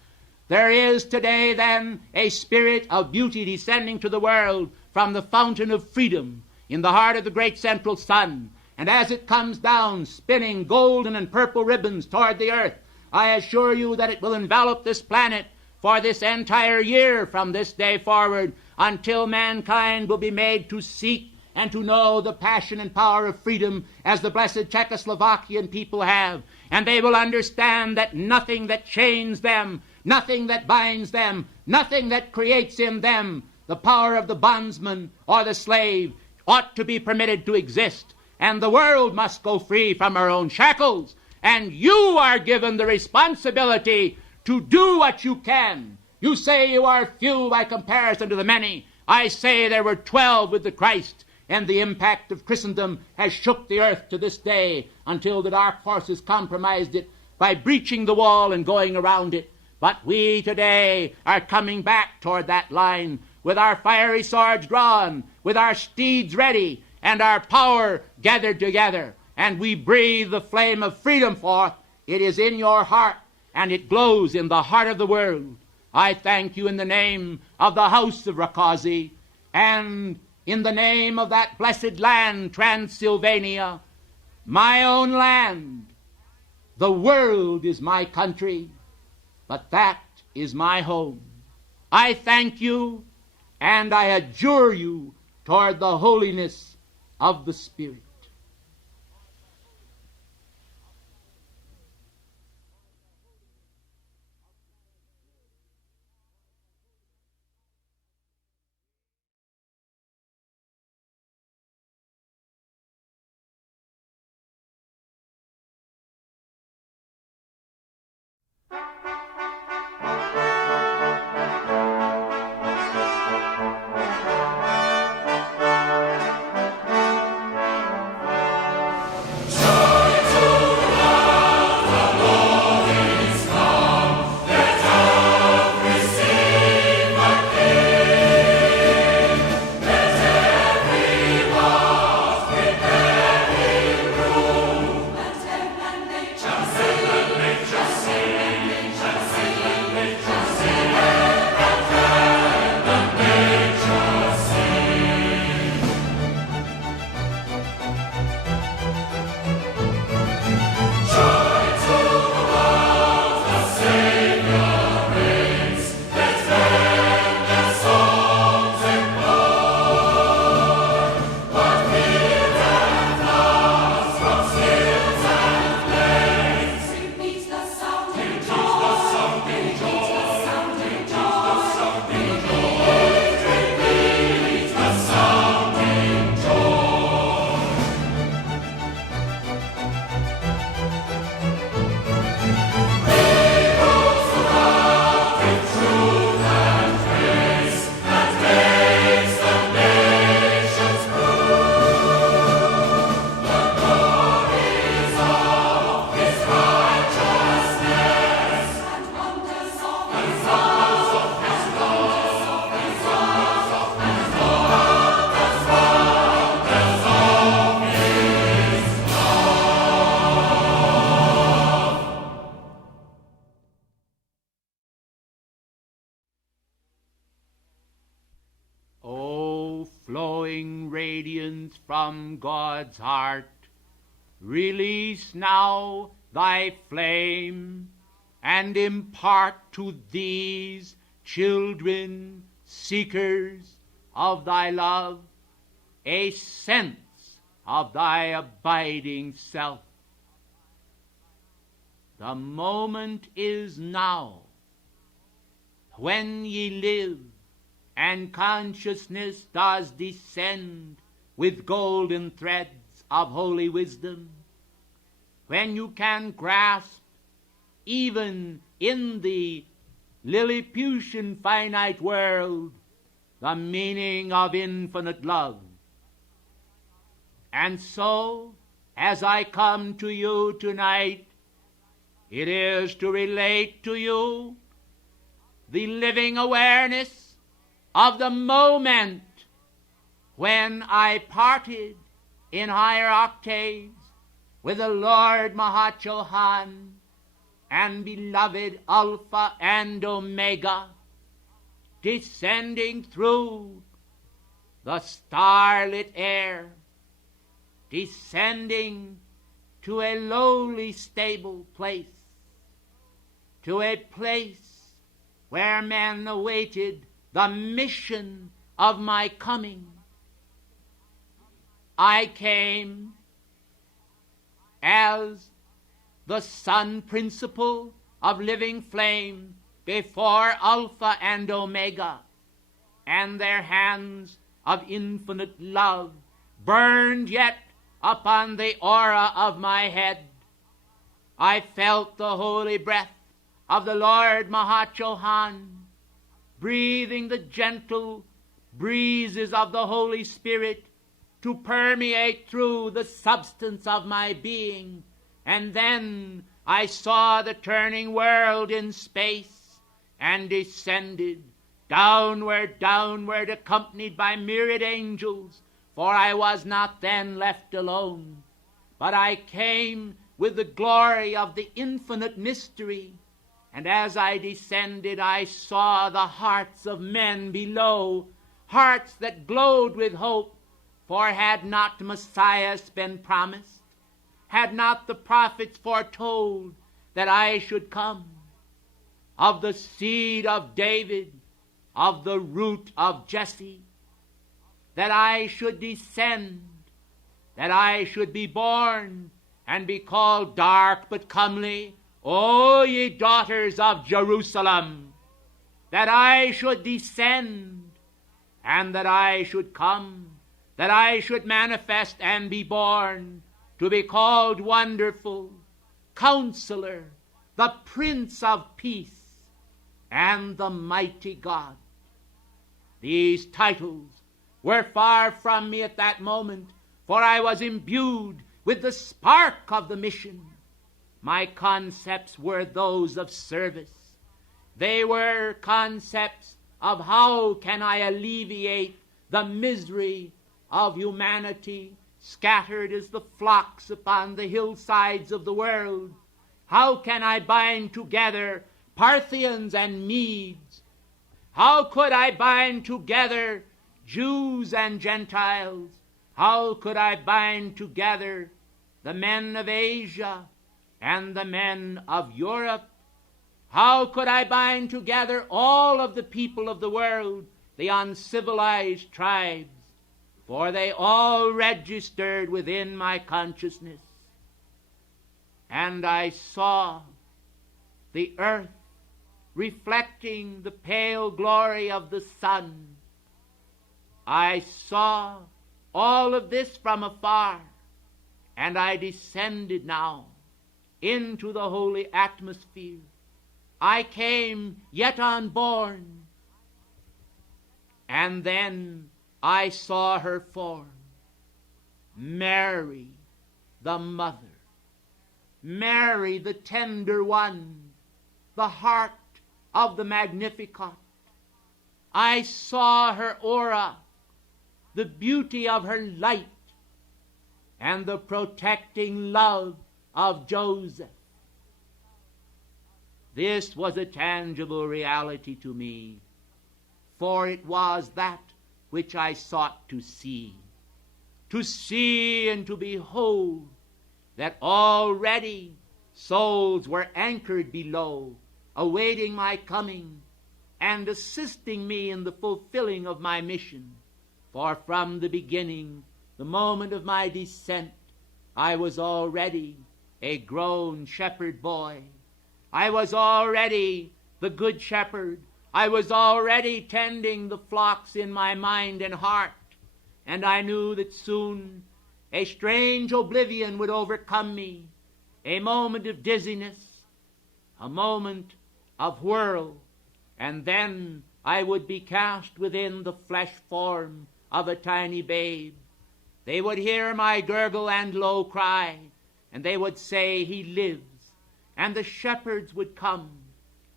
There is today, then, a spirit of beauty descending to the world from the fountain of freedom in the heart of the great central sun. And as it comes down, spinning golden and purple ribbons toward the earth, I assure you that it will envelop this planet for this entire year from this day forward, until mankind will be made to seek and to know the passion and power of freedom as the blessed Czechoslovakian people have. And they will understand that nothing that chains them, nothing that binds them, nothing that creates in them the power of the bondsman or the slave ought to be permitted to exist. And the world must go free from her own shackles. And you are given the responsibility to do what you can. You say you are few by comparison to the many. I say there were 12 with the Christ, and the impact of Christendom has shook the earth to this day until the dark forces compromised it by breaching the wall and going around it. But we today are coming back toward that line with our fiery swords drawn, with our steeds ready, and our power gathered together. and we breathe the flame of freedom forth. It is in your heart, and it glows in the heart of the world. I thank you in the name of the house of Rakazi, and in the name of that blessed land, Transylvania, my own land. The world is my country, but that is my home. I thank you, and I adjure you toward the holiness of the Spirit. Flowing radiance from God's heart, release now thy flame, and impart to these children, seekers of thy love, a sense of thy abiding self. The moment is now, when ye live, and consciousness does descend with golden threads of holy wisdom, when you can grasp, even in the Lilliputian finite world, the meaning of infinite love. And so, as I come to you tonight, it is to relate to you the living awareness of the moment when I parted in higher octaves with the Lord Mahachohan and beloved Alpha and Omega, descending through the starlit air, descending to a lowly stable place, to a place where men awaited the mission of my coming. I came as the sun principle of living flame before Alpha and Omega, and their hands of infinite love burned yet upon the aura of my head. I felt the holy breath of the Lord Mahachohan, breathing the gentle breezes of the Holy Spirit to permeate through the substance of my being. And then I saw the turning world in space and descended downward, downward, accompanied by myriad angels, for I was not then left alone, but I came with the glory of the infinite mystery. And as I descended, I saw the hearts of men below, hearts that glowed with hope. For had not Messiah been promised? Had not the prophets foretold that I should come? Of the seed of David, of the root of Jesse, that I should descend, that I should be born, and be called dark but comely, O ye daughters of Jerusalem, that I should descend, and that I should come, that I should manifest and be born, to be called Wonderful, Counselor, the Prince of Peace, and the Mighty God. These titles were far from me at that moment, for I was imbued with the spark of the mission. My concepts were those of service. They were concepts of how can I alleviate the misery of humanity, scattered as the flocks upon the hillsides of the world. How can I bind together Parthians and Medes? How could I bind together Jews and Gentiles? How could I bind together the men of Asia and the men of Europe? How could I bind together all of the people of the world, the uncivilized tribes? For they all registered within my consciousness. And I saw the earth reflecting the pale glory of the sun. I saw all of this from afar, and I descended now into the holy atmosphere. I came yet unborn, and then I saw her form, Mary, the mother, Mary, the tender one, the heart of the Magnificat. I saw her aura, the beauty of her light, and the protecting love of Joseph. This was a tangible reality to me, for it was that which I sought to see and to behold, that already souls were anchored below, awaiting my coming and assisting me in the fulfilling of my mission. For from the beginning, the moment of my descent, I was already a grown shepherd boy. I was already the good shepherd. I was already tending the flocks in my mind and heart, and I knew that soon a strange oblivion would overcome me, a moment of dizziness, a moment of whirl, and then I would be cast within the flesh form of a tiny babe. They would hear my gurgle and low cry, and they would say, "He lives," and the shepherds would come,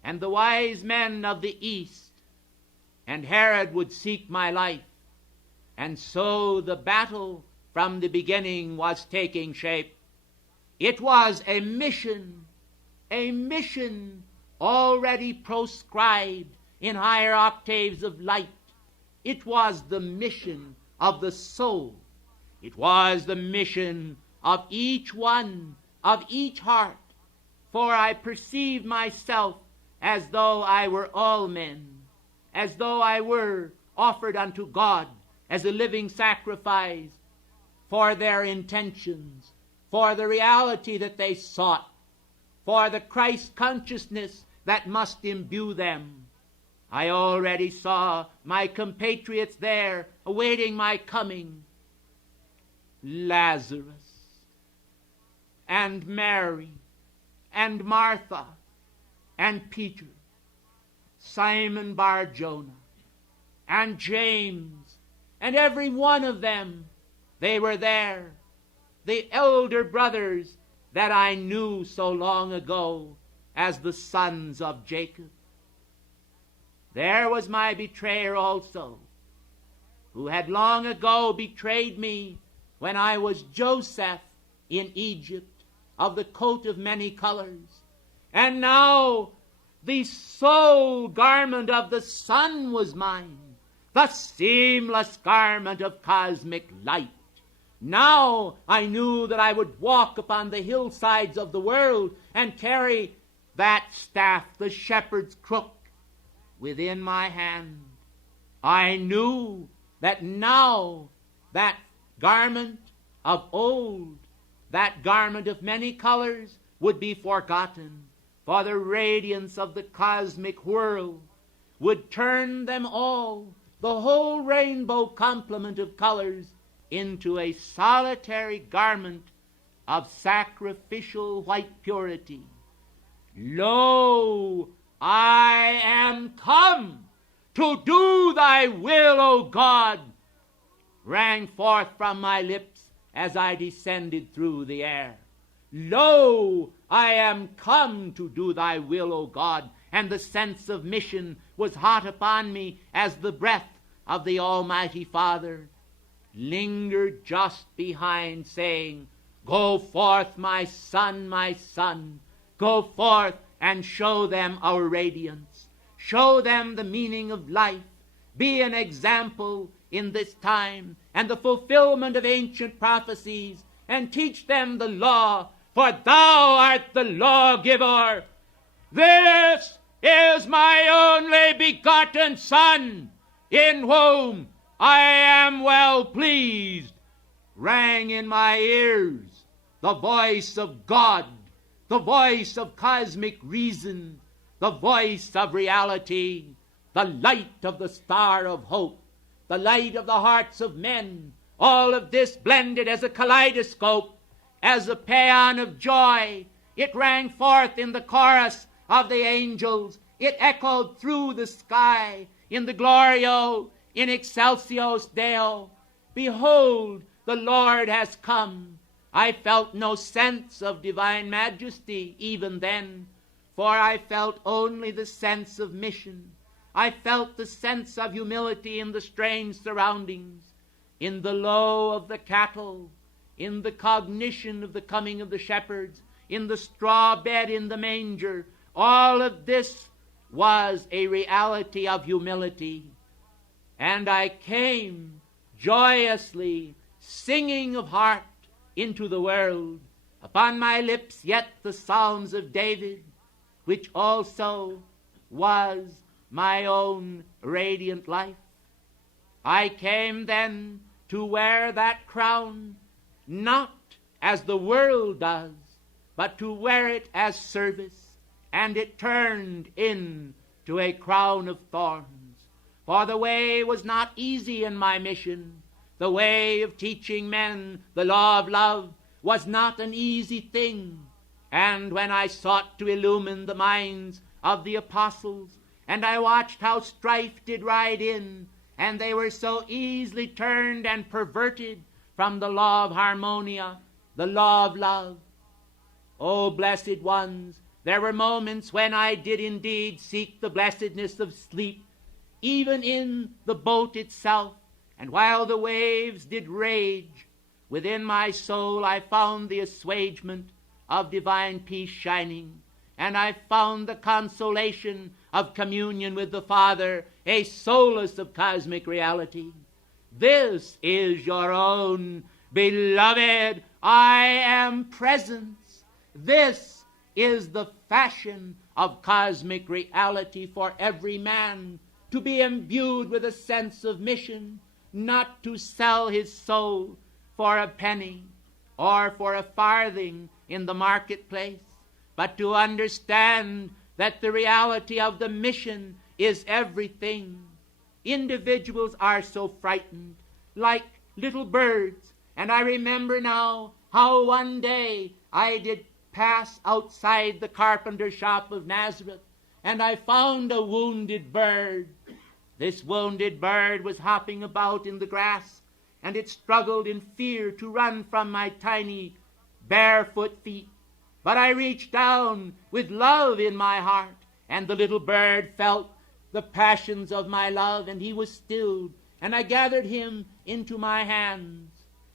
and the wise men of the east, and Herod would seek my life. And so the battle from the beginning was taking shape. It was a mission already proscribed in higher octaves of light. It was the mission of the soul. It was the mission of each one, of each heart. For I perceived myself as though I were all men, as though I were offered unto God as a living sacrifice for their intentions, for the reality that they sought, for the Christ consciousness that must imbue them. I already saw my compatriots there awaiting my coming. Lazarus and Mary and Martha and Peter, Simon Bar-Jonah and James, and every one of them, they were there. The elder brothers that I knew so long ago as the sons of Jacob. There was my betrayer also, who had long ago betrayed me when I was Joseph in Egypt of the coat of many colors. And now the sole garment of the sun was mine, the seamless garment of cosmic light. Now I knew that I would walk upon the hillsides of the world and carry that staff, the shepherd's crook, within my hand. I knew that now that garment of old, that garment of many colors, would be forgotten, for the radiance of the cosmic whirl would turn them all, the whole rainbow complement of colors, into a solitary garment of sacrificial white purity. Lo, I am come to do thy will, O God, rang forth from my lips as I descended through the air. Lo, I am come to do thy will, O God. And the sense of mission was hot upon me as the breath of the Almighty Father lingered just behind, saying, Go forth, my son, go forth and show them our radiance. Show them the meaning of life. Be an example in this time and the fulfillment of ancient prophecies, and teach them the law, for thou art the lawgiver. This is my only begotten Son, in whom I am well pleased. Rang in my ears the voice of God, the voice of cosmic reason, the voice of reality, the light of the star of hope, the light of the hearts of men, all of this blended as a kaleidoscope, as a paean of joy. It rang forth in the chorus of the angels. It echoed through the sky in the Glorio, in Excelsios Deo. Behold, the Lord has come. I felt no sense of divine majesty even then, for I felt only the sense of mission. I felt the sense of humility in the strange surroundings, in the low of the cattle, in the cognition of the coming of the shepherds, in the straw bed in the manger. All of this was a reality of humility. And I came joyously, singing of heart, into the world. Upon my lips yet the Psalms of David, which also was my own radiant life. I came then to wear that crown, not as the world does, but to wear it as service, and it turned into a crown of thorns. For the way was not easy in my mission. The way of teaching men the law of love was not an easy thing. And when I sought to illumine the minds of the apostles, and I watched how strife did ride in, and they were so easily turned and perverted from the law of harmonia, the law of love. Oh, blessed ones, there were moments when I did indeed seek the blessedness of sleep, even in the boat itself. And while the waves did rage, within my soul I found the assuagement of divine peace shining, and I found the consolation of communion with the Father, a solace of cosmic reality. This is your own beloved I am presence. This is the fashion of cosmic reality for every man, to be imbued with a sense of mission, not to sell his soul for a penny or for a farthing in the marketplace, but to understand that the reality of the mission is everything. Individuals are so frightened, like little birds, and I remember now how one day I did pass outside the carpenter shop of Nazareth, and I found a wounded bird. This wounded bird was hopping about in the grass, and it struggled in fear to run from my tiny barefoot feet. But I reached down with love in my heart, and the little bird felt the passions of my love, and he was stilled, and I gathered him into my hands.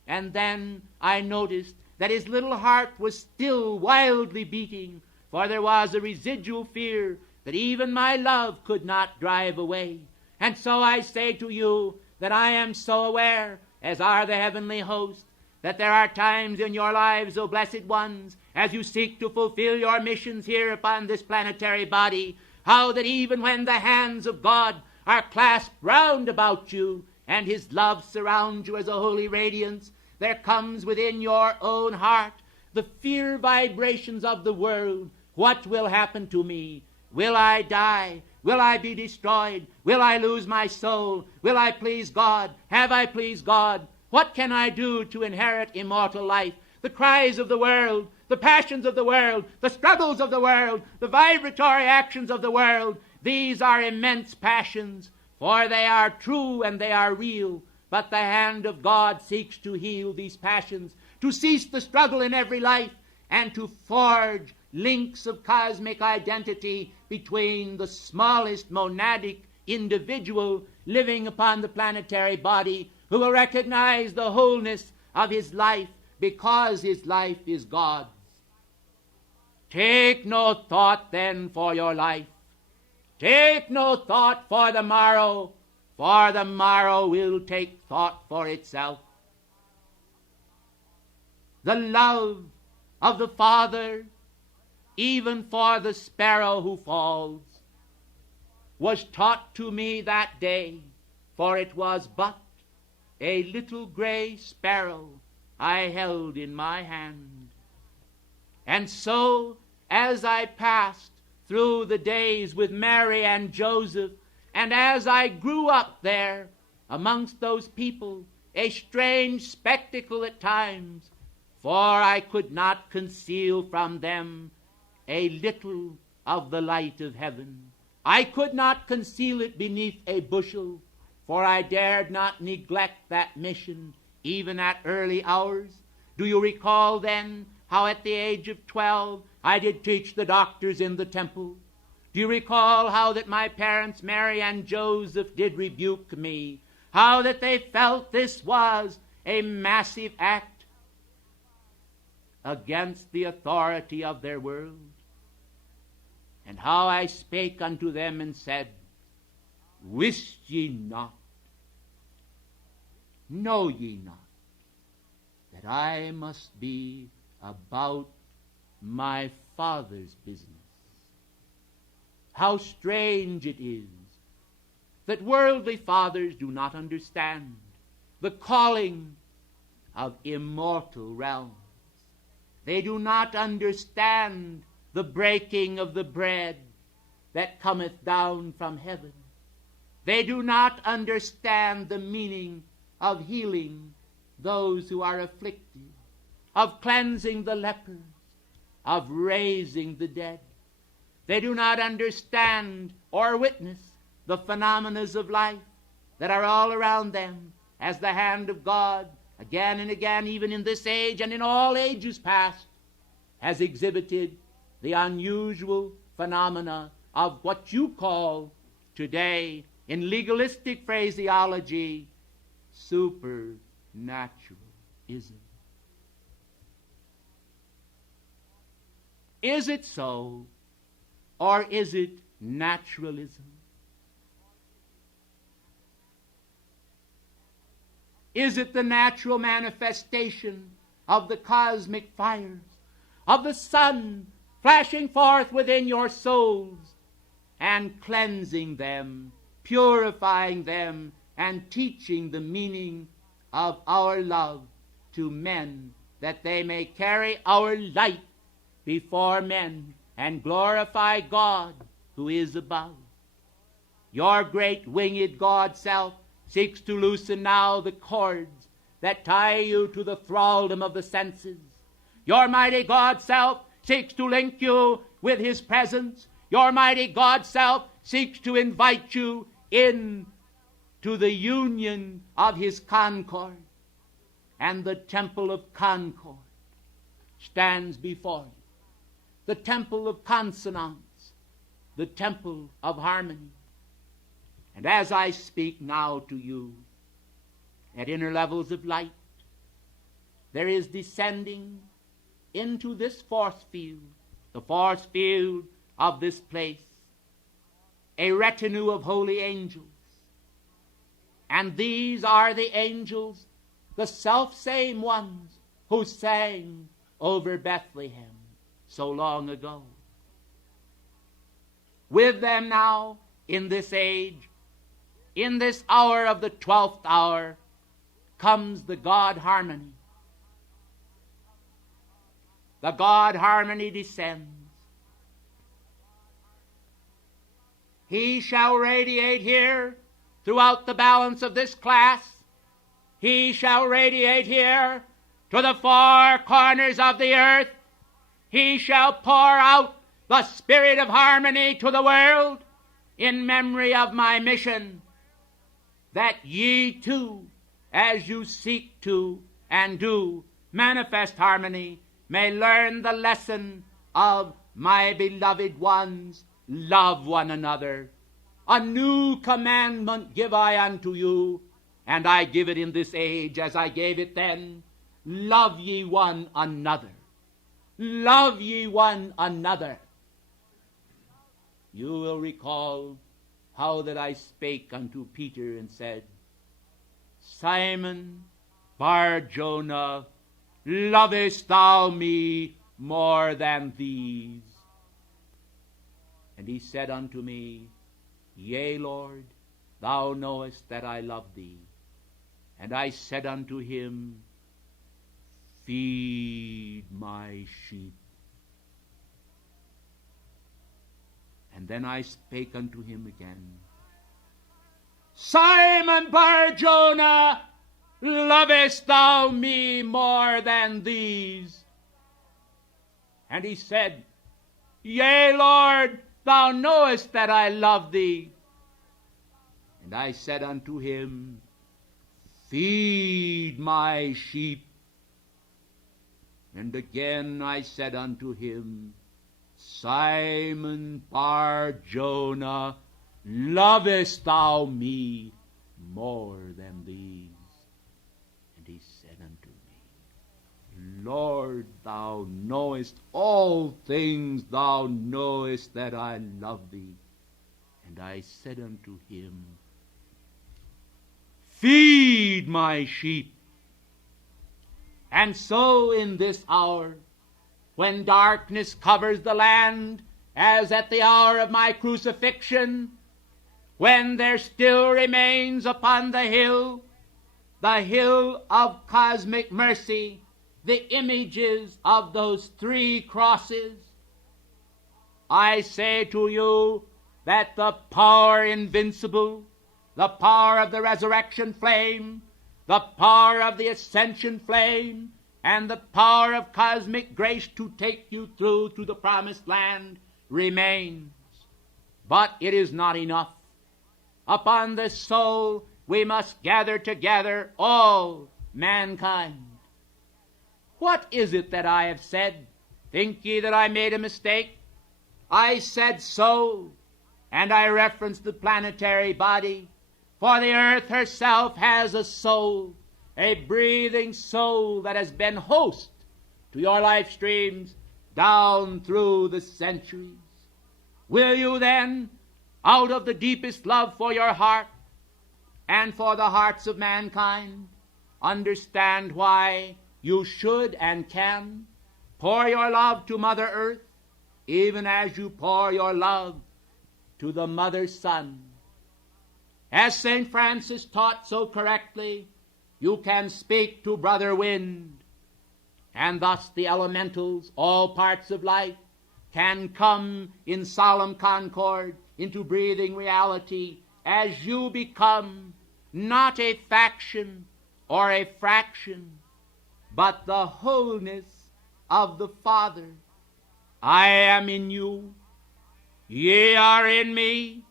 And then I noticed that his little heart was still wildly beating, for there was a residual fear that even my love could not drive away. And so I say to you that I am so aware, as are the heavenly host, that there are times in your lives, O blessed ones, as you seek to fulfill your missions here upon this planetary body, how that even when the hands of God are clasped round about you, and his love surrounds you as a holy radiance, there comes within your own heart the fear vibrations of the world. What will happen to me? Will I die? Will I be destroyed? Will I lose my soul? Will I please God? Have I pleased God? What can I do to inherit immortal life? The cries of the world, the passions of the world, the struggles of the world, the vibratory actions of the world, these are immense passions, for they are true and they are real. But the hand of God seeks to heal these passions, to cease the struggle in every life, and to forge links of cosmic identity between the smallest monadic individual living upon the planetary body, who will recognize the wholeness of his life because his life is God's. Take no thought then for your life. Take no thought for the morrow will take thought for itself. The love of the Father, even for the sparrow who falls, was taught to me that day, for it was but a little gray sparrow I held in my hand. And so, as I passed through the days with Mary and Joseph, and as I grew up there amongst those people, a strange spectacle at times, for I could not conceal from them a little of the light of heaven. I could not conceal it beneath a bushel, for I dared not neglect that mission even at early hours. Do you recall then how at the age of 12 I did teach the doctors in the temple? Do you recall how that my parents, Mary and Joseph, did rebuke me? How that they felt this was a massive act against the authority of their world? And how I spake unto them and said, Wist ye not, know ye not, that I must be about my Father's business? How strange it is that worldly fathers do not understand the calling of immortal realms. They do not understand the breaking of the bread that cometh down from heaven. They do not understand the meaning of healing those who are afflicted, of cleansing the lepers, of raising the dead. They do not understand or witness the phenomena of life that are all around them, as the hand of God, again and again, even in this age and in all ages past, has exhibited the unusual phenomena of what you call today, in legalistic phraseology, supernaturalism. Is it so, or is it naturalism? Is it the natural manifestation of the cosmic fires, of the sun flashing forth within your souls and cleansing them, purifying them, and teaching the meaning of our love to men, that they may carry our light before men and glorify God who is above? Your great winged God self seeks to loosen now the cords that tie you to the thraldom of the senses. Your mighty God self seeks to link you with his presence. Your mighty God self seeks to invite you in to the union of his concord. And the temple of concord stands before you. The temple of consonance, the temple of harmony. And as I speak now to you at inner levels of light, there is descending into this force field, the force field of this place, a retinue of holy angels. And these are the angels, the self-same ones who sang over Bethlehem so long ago. With them now, in this age, in this hour of the 12th hour, comes the God harmony. The God harmony descends. He shall radiate here throughout the balance of this class. He shall radiate here to the four corners of the earth. He shall pour out the spirit of harmony to the world in memory of my mission, that ye too, as you seek to and do manifest harmony, may learn the lesson of my beloved ones, love one another. A new commandment give I unto you, and I give it in this age as I gave it then. Love ye one another. Love ye one another. You will recall how that I spake unto Peter and said, Simon Bar-Jonah, lovest thou me more than these? And he said unto me, Yea, Lord, thou knowest that I love thee. And I said unto him, Feed my sheep. And then I spake unto him again, Simon Bar-Jonah, lovest thou me more than these? And he said, Yea, Lord, thou knowest that I love thee. And I said unto him, Feed my sheep. And again I said unto him, Simon Bar-Jonah, lovest thou me more than these? And he said unto me, Lord, thou knowest all things, thou knowest that I love thee. And I said unto him, Feed my sheep. And so in this hour, when darkness covers the land, as at the hour of my crucifixion, when there still remains upon the hill of cosmic mercy, the images of those three crosses, I say to you that the power invincible, the power of the resurrection flame, the power of the ascension flame, and the power of cosmic grace to take you through to the promised land remains. But it is not enough. Upon this soul we must gather together all mankind. What is it that I have said? Think ye that I made a mistake? I said soul, and I referenced the planetary body, for the earth herself has a soul, a breathing soul that has been host to your life streams down through the centuries. Will you then, out of the deepest love for your heart and for the hearts of mankind, understand why you should and can pour your love to Mother Earth, even as you pour your love to the Mother Sun? As St. Francis taught so correctly, you can speak to Brother Wind, and thus the elementals, all parts of life, can come in solemn concord into breathing reality as you become not a faction or a fraction, but the wholeness of the Father. I am in you, ye are in me,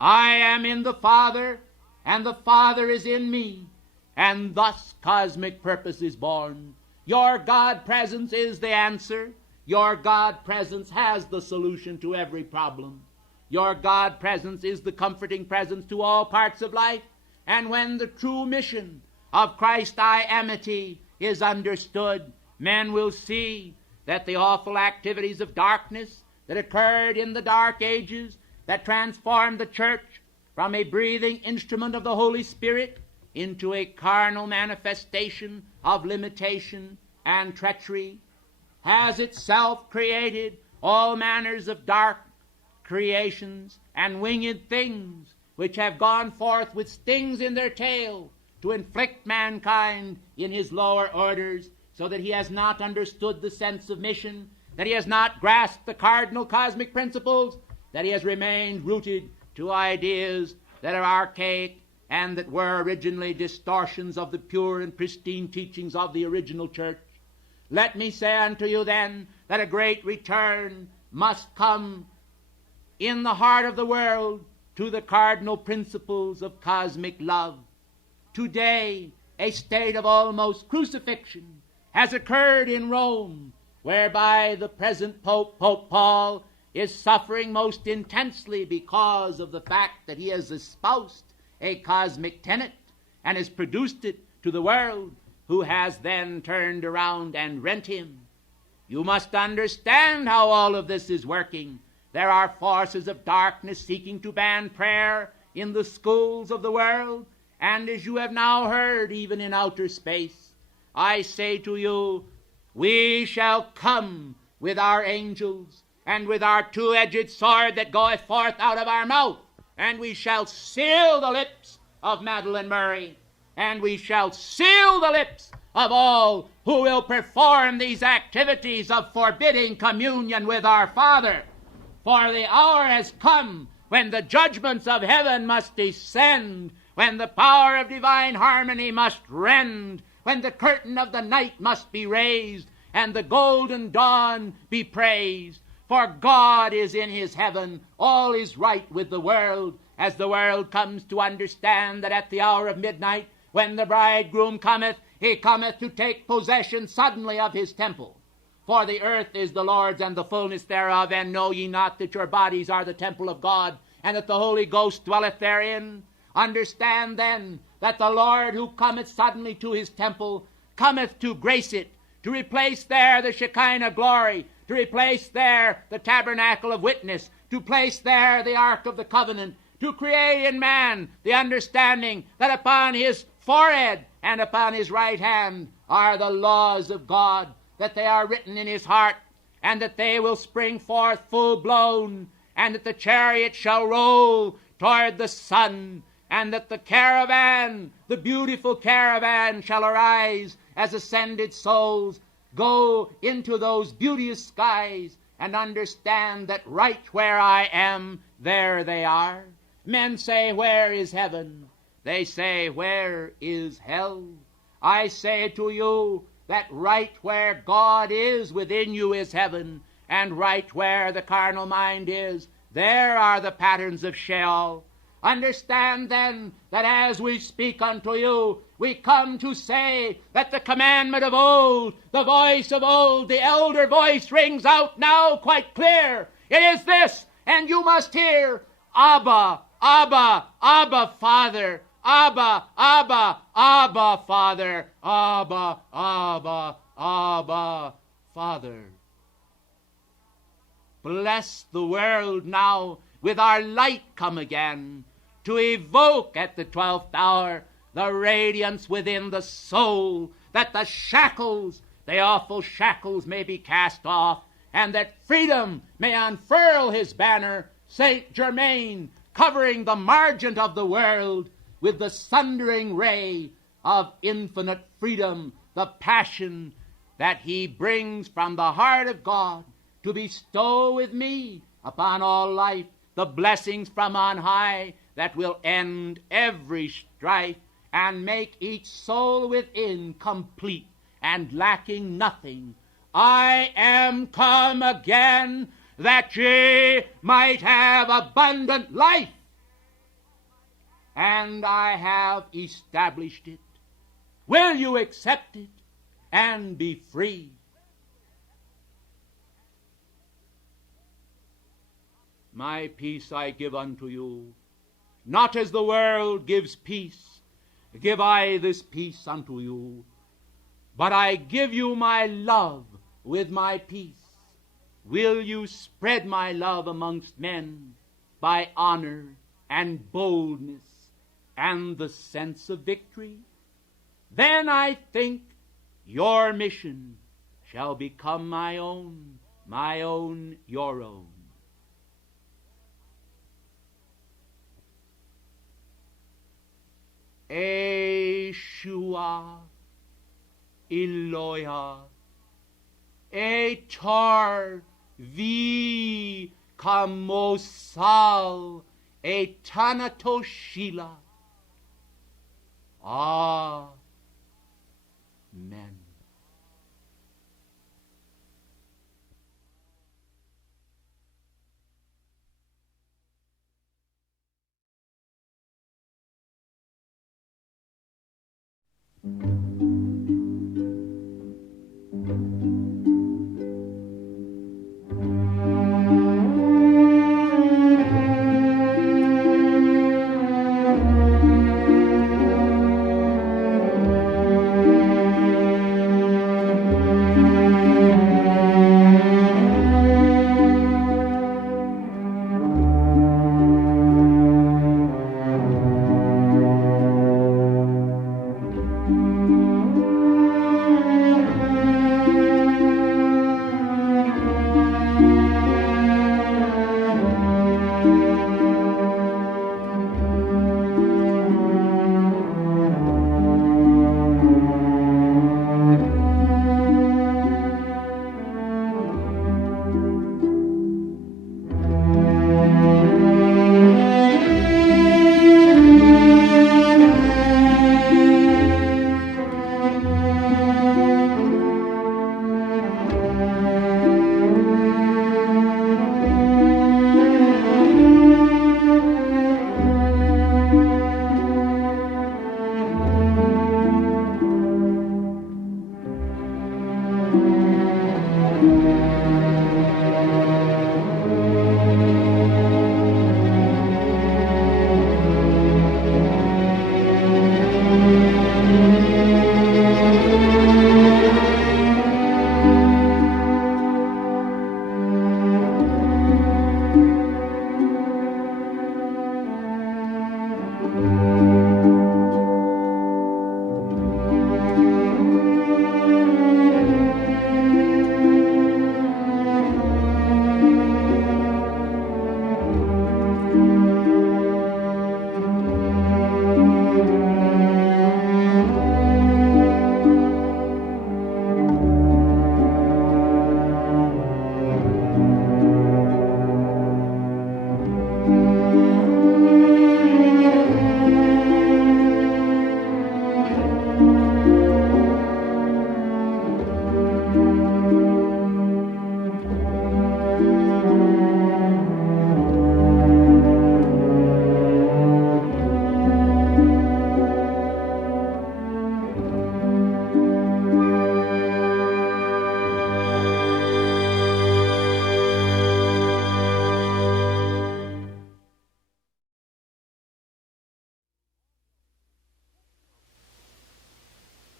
I am in the Father, and the Father is in me, and thus cosmic purpose is born. Your God presence is the answer. Your God presence has the solution to every problem. Your God presence is the comforting presence to all parts of life. And when the true mission of Christ-I-amity is understood, men will see that the awful activities of darkness that occurred in the Dark Ages, that transformed the church from a breathing instrument of the Holy Spirit into a carnal manifestation of limitation and treachery, has itself created all manners of dark creations and winged things which have gone forth with stings in their tail to inflict mankind in his lower orders, so that he has not understood the sense of mission, that he has not grasped the cardinal cosmic principles, that he has remained rooted to ideas that are archaic and that were originally distortions of the pure and pristine teachings of the original church. Let me say unto you then that a great return must come in the heart of the world to the cardinal principles of cosmic love. Today, a state of almost crucifixion has occurred in Rome, whereby the present Pope, Pope Paul, is suffering most intensely because of the fact that he has espoused a cosmic tenet and has produced it to the world, who has then turned around and rent him. You must understand how all of this is working. There are forces of darkness seeking to ban prayer in the schools of the world, and as you have now heard, even in outer space. I say to you, we shall come with our angels and with our two-edged sword that goeth forth out of our mouth, and we shall seal the lips of Madeleine Murray, and we shall seal the lips of all who will perform these activities of forbidding communion with our Father. For the hour has come when the judgments of heaven must descend, when the power of divine harmony must rend, when the curtain of the night must be raised, and the golden dawn be praised. For God is in his heaven, all is right with the world, as the world comes to understand that at the hour of midnight, when the bridegroom cometh, he cometh to take possession suddenly of his temple. For the earth is the Lord's and the fullness thereof, and know ye not that your bodies are the temple of God, and that the Holy Ghost dwelleth therein? Understand then that the Lord who cometh suddenly to his temple cometh to grace it, to replace there the Shekinah glory, to replace there the tabernacle of witness, to place there the Ark of the Covenant, to create in man the understanding that upon his forehead and upon his right hand are the laws of God, that they are written in his heart, and that they will spring forth full-blown, and that the chariot shall roll toward the sun, and that the caravan, the beautiful caravan, shall arise as ascended souls go into those beauteous skies and understand that right where I am, there they are. Men say, where is heaven? They say, where is hell? I say to you that right where God is within you is heaven, and right where the carnal mind is, there are the patterns of Sheol. Understand then that as we speak unto you, we come to say that the commandment of old, the voice of old, the elder voice rings out now quite clear. It is this, and you must hear, Abba, Abba, Abba, Father, Abba, Abba, Abba, Father, Abba, Abba, Abba, Father. Bless the world now with our light come again, to evoke at the 12th hour the radiance within the soul, that the shackles, the awful shackles, may be cast off, and that freedom may unfurl his banner, St. Germain, covering the margin of the world with the sundering ray of infinite freedom, the passion that he brings from the heart of God to bestow with me upon all life the blessings from on high that will end every strife and make each soul within complete and lacking nothing. I am come again that ye might have abundant life, and I have established it. Will you accept it and be free? My peace I give unto you, not as the world gives peace, give I this peace unto you. But I give you my love with my peace. Will you spread my love amongst men by honor and boldness and the sense of victory? Then I think your mission shall become my own, your own. Yeshua, Eloya, Etar vi kamosal etanatoshila. Amen.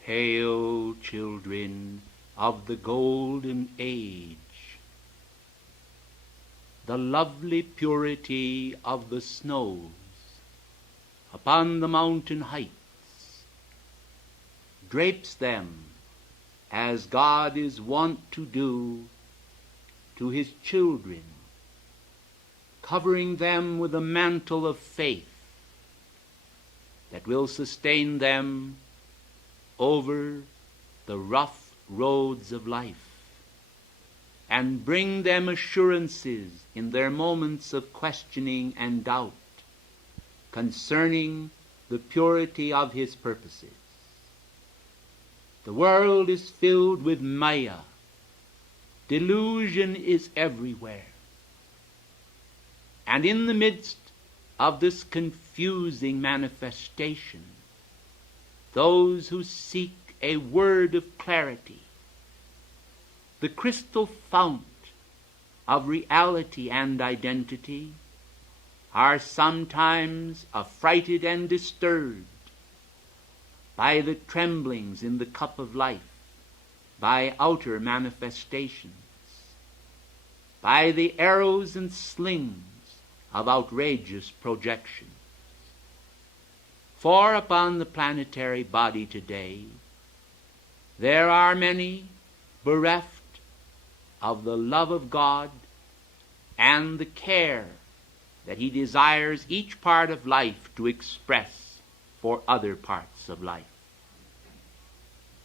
Hail, children of the golden age, the lovely purity of the snows upon the mountain heights drapes them as God is wont to do to his children, covering them with a mantle of faith that will sustain them over the rough roads of life and bring them assurances in their moments of questioning and doubt concerning the purity of his purposes. The world is filled with maya. Delusion is everywhere. And in the midst of this confusing manifestation, those who seek a word of clarity, the crystal fount of reality and identity, are sometimes affrighted and disturbed by the tremblings in the cup of life by outer manifestations, by the arrows and slings of outrageous projection. For upon the planetary body today, there are many bereft of the love of God and the care that He desires each part of life to express for other parts of life.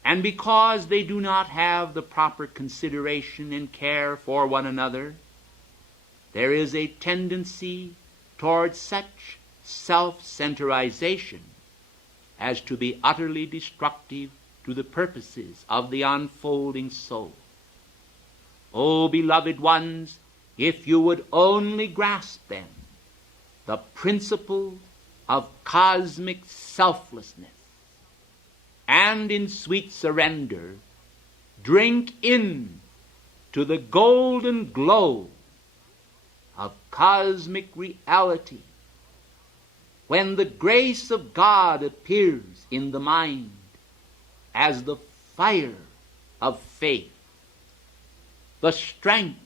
And because they do not have the proper consideration and care for one another, there is a tendency towards such self-centerization as to be utterly destructive to the purposes of the unfolding soul. Oh, beloved ones, if you would only grasp then the principle of cosmic selflessness, and in sweet surrender drink in to the golden glow of cosmic reality, when the grace of God appears in the mind as the fire of faith, the strength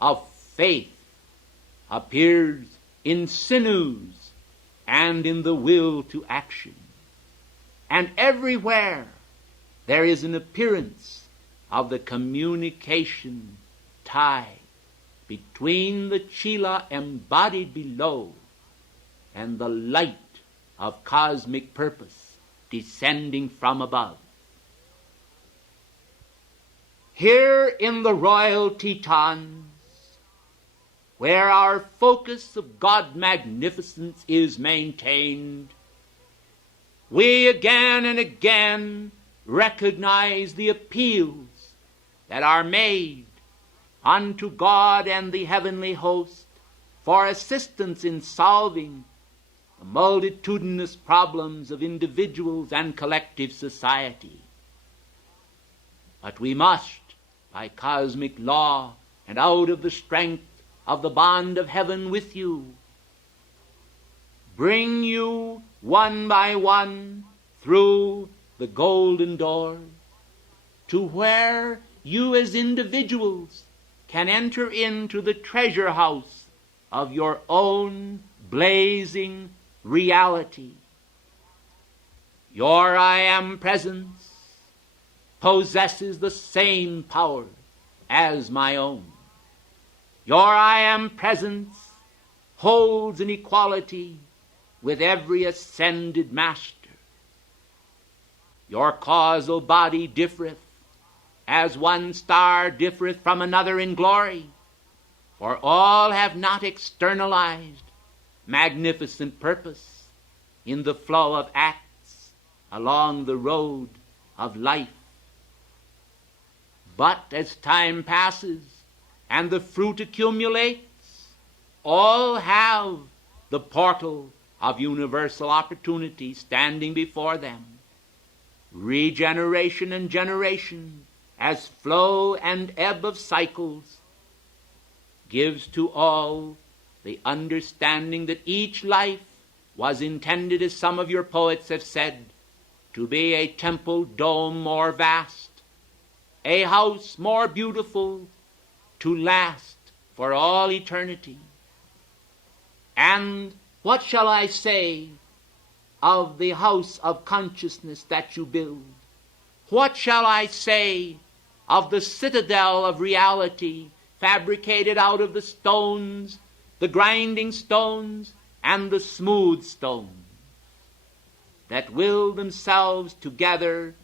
of faith appears in sinews and in the will to action. And everywhere there is an appearance of the communication tie between the Chela embodied below and the light of cosmic purpose descending from above. Here in the Royal Tetons, where our focus of God magnificence is maintained, we again and again recognize the appeals that are made unto God and the heavenly host for assistance in solving the multitudinous problems of individuals and collective society. But we must, by cosmic law and out of the strength of the bond of heaven with you, bring you one by one through the golden door to where you as individuals can enter into the treasure house of your own blazing reality. Your I Am presence possesses the same power as my own. Your I Am presence holds an equality with every ascended master. Your causal body differeth, as one star differeth from another in glory, for all have not externalized magnificent purpose in the flow of acts along the road of life. But as time passes and the fruit accumulates, all have the portal of universal opportunity standing before them. Regeneration and generation, as flow and ebb of cycles, gives to all the understanding that each life was intended, as some of your poets have said, to be a temple dome more vast, a house more beautiful, to last for all eternity. And what shall I say of the house of consciousness that you build? What shall I say of the citadel of reality fabricated out of the stones, the grinding stones, and the smooth stones, that will themselves together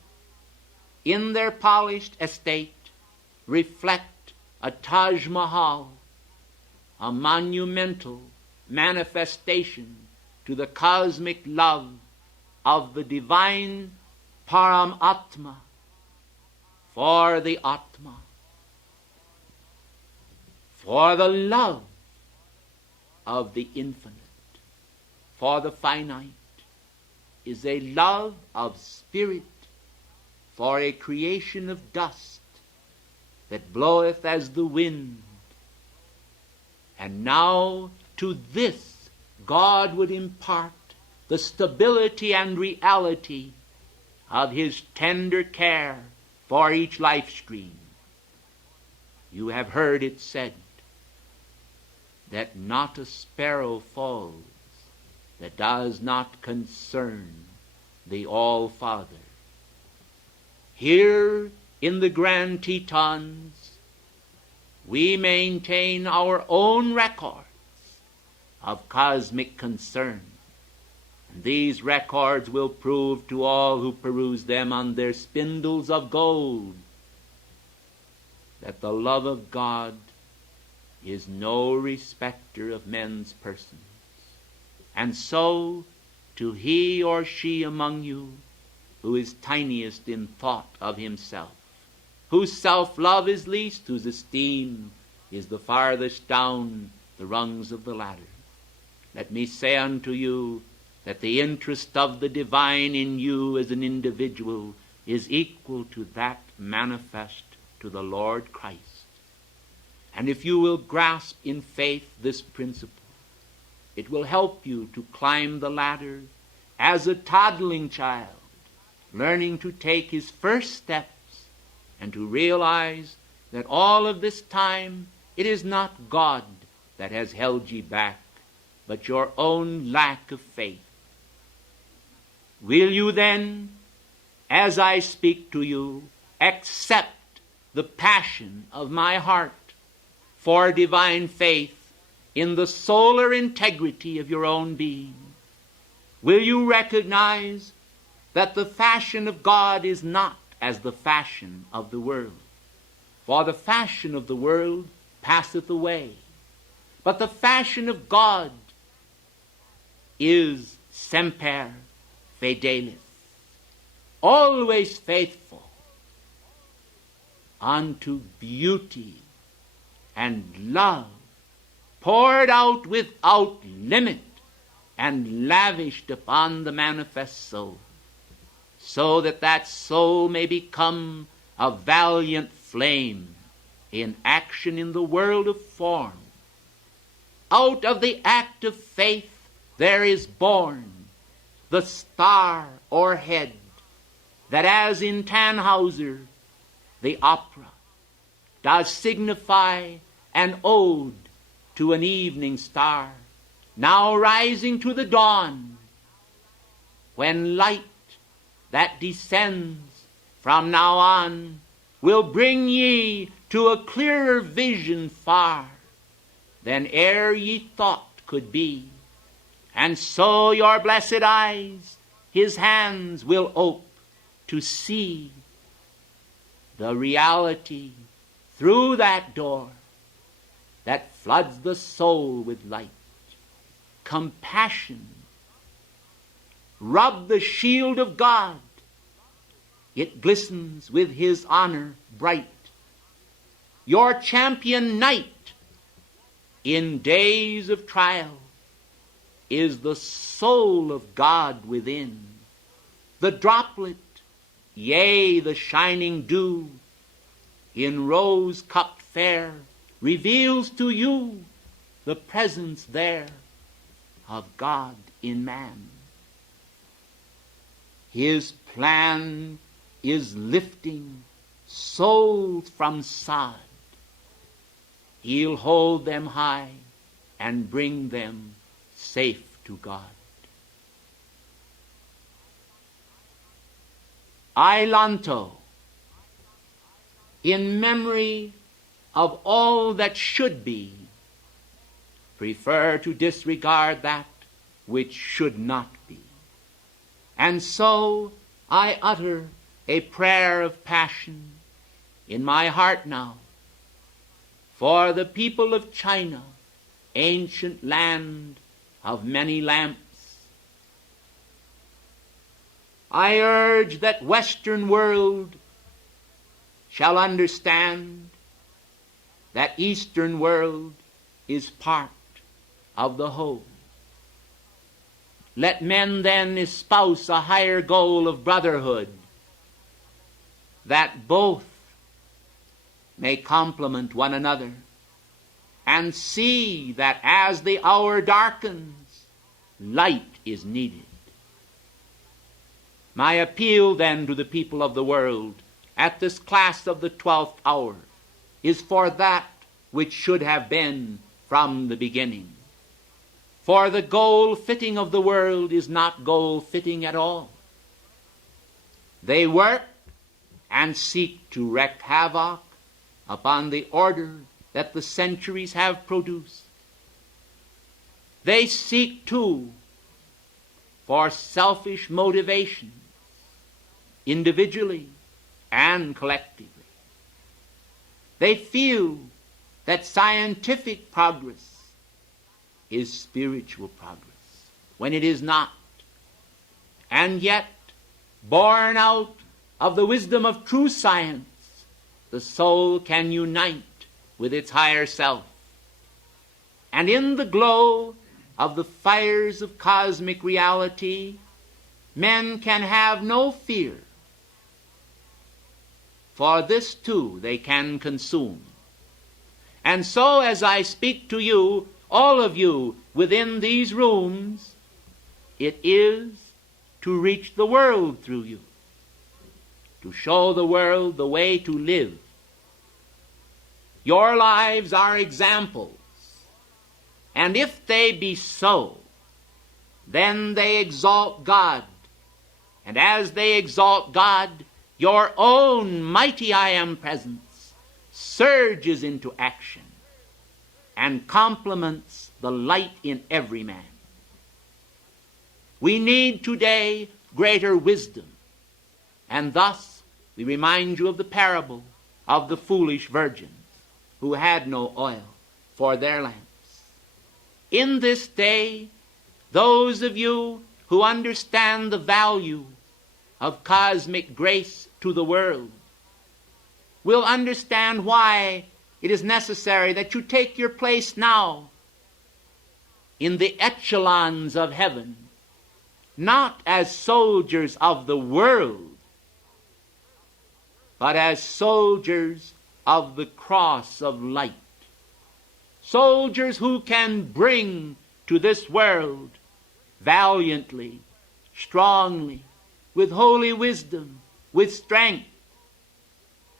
in their polished estate reflect a Taj Mahal, a monumental manifestation to the cosmic love of the divine Paramatma for the Atma. For the love of the infinite for the finite is a love of spirit for a creation of dust that bloweth as the wind. And now to this God would impart the stability and reality of his tender care for each life stream. You have heard it said that not a sparrow falls that does not concern the All-Father. Here in the Grand Tetons, we maintain our own records of cosmic concern. And these records will prove to all who peruse them on their spindles of gold that the love of God is no respecter of men's persons. And so, to he or she among you who is tiniest in thought of himself, whose self-love is least, whose esteem is the farthest down the rungs of the ladder, let me say unto you that the interest of the divine in you as an individual is equal to that manifest to the Lord Christ. And if you will grasp in faith this principle, it will help you to climb the ladder as a toddling child, learning to take his first steps and to realize that all of this time it is not God that has held ye back, but your own lack of faith. Will you then, as I speak to you, accept the passion of my heart for divine faith in the solar integrity of your own being? Will you recognize that the fashion of God is not as the fashion of the world? For the fashion of the world passeth away, but the fashion of God is semper fidelis, always faithful unto beauty and love, poured out without limit and lavished upon the manifest soul, so that that soul may become a valiant flame in action in the world of form. Out of the act of faith there is born the star or head that, as in Tannhauser, the opera, does signify an ode to an evening star, now rising to the dawn, when light that descends from now on will bring ye to a clearer vision far than e'er ye thought could be. And so your blessed eyes his hands will ope to see the reality through that door that floods the soul with light. Compassion, rub the shield of God, it glistens with his honor bright. Your champion knight in days of trial is the soul of God within. The droplet, yea, the shining dew, in rose-cupped fair, reveals to you the presence there of God in man. His plan is lifting souls from sod. He'll hold them high and bring them safe to God. I, Lanto, in memory of all that should be, prefer to disregard that which should not be. And so I utter a prayer of passion in my heart now for the people of China, ancient land of many lamps. I urge that Western world shall understand that Eastern world is part of the whole. Let men then espouse a higher goal of brotherhood, that both may complement one another, and see that as the hour darkens, light is needed. My appeal then to the people of the world at this class of the 12th hour is for that which should have been from the beginning. For the goal-fitting of the world is not goal-fitting at all. They work and seek to wreak havoc upon the order that the centuries have produced. They seek, too, for selfish motivations, individually and collectively. They feel that scientific progress is spiritual progress, when it is not. And yet, born out of the wisdom of true science, the soul can unite with its higher self. And in the glow of the fires of cosmic reality, men can have no fear. For this too they can consume. And so as I speak to you, all of you within these rooms, it is to reach the world through you, to show the world the way to live. Your lives are examples, and if they be so, then they exalt God. And as they exalt God, your own mighty I Am presence surges into action and complements the light in every man. We need today greater wisdom, and thus we remind you of the parable of the foolish virgins who had no oil for their lamps. In this day, those of you who understand the value of cosmic grace to the world will understand why it is necessary that you take your place now in the echelons of heaven, not as soldiers of the world, but as soldiers of the cross of light. Soldiers who can bring to this world valiantly, strongly, with holy wisdom, with strength,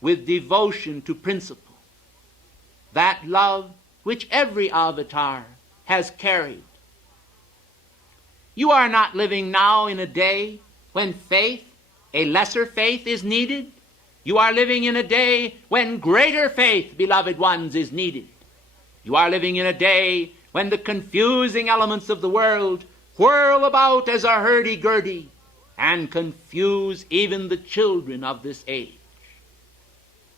with devotion to principle, that love which every avatar has carried. You are not living now in a day when faith, a lesser faith, is needed. You are living in a day when greater faith, beloved ones, is needed. You are living in a day when the confusing elements of the world whirl about as a hurdy-gurdy and confuse even the children of this age.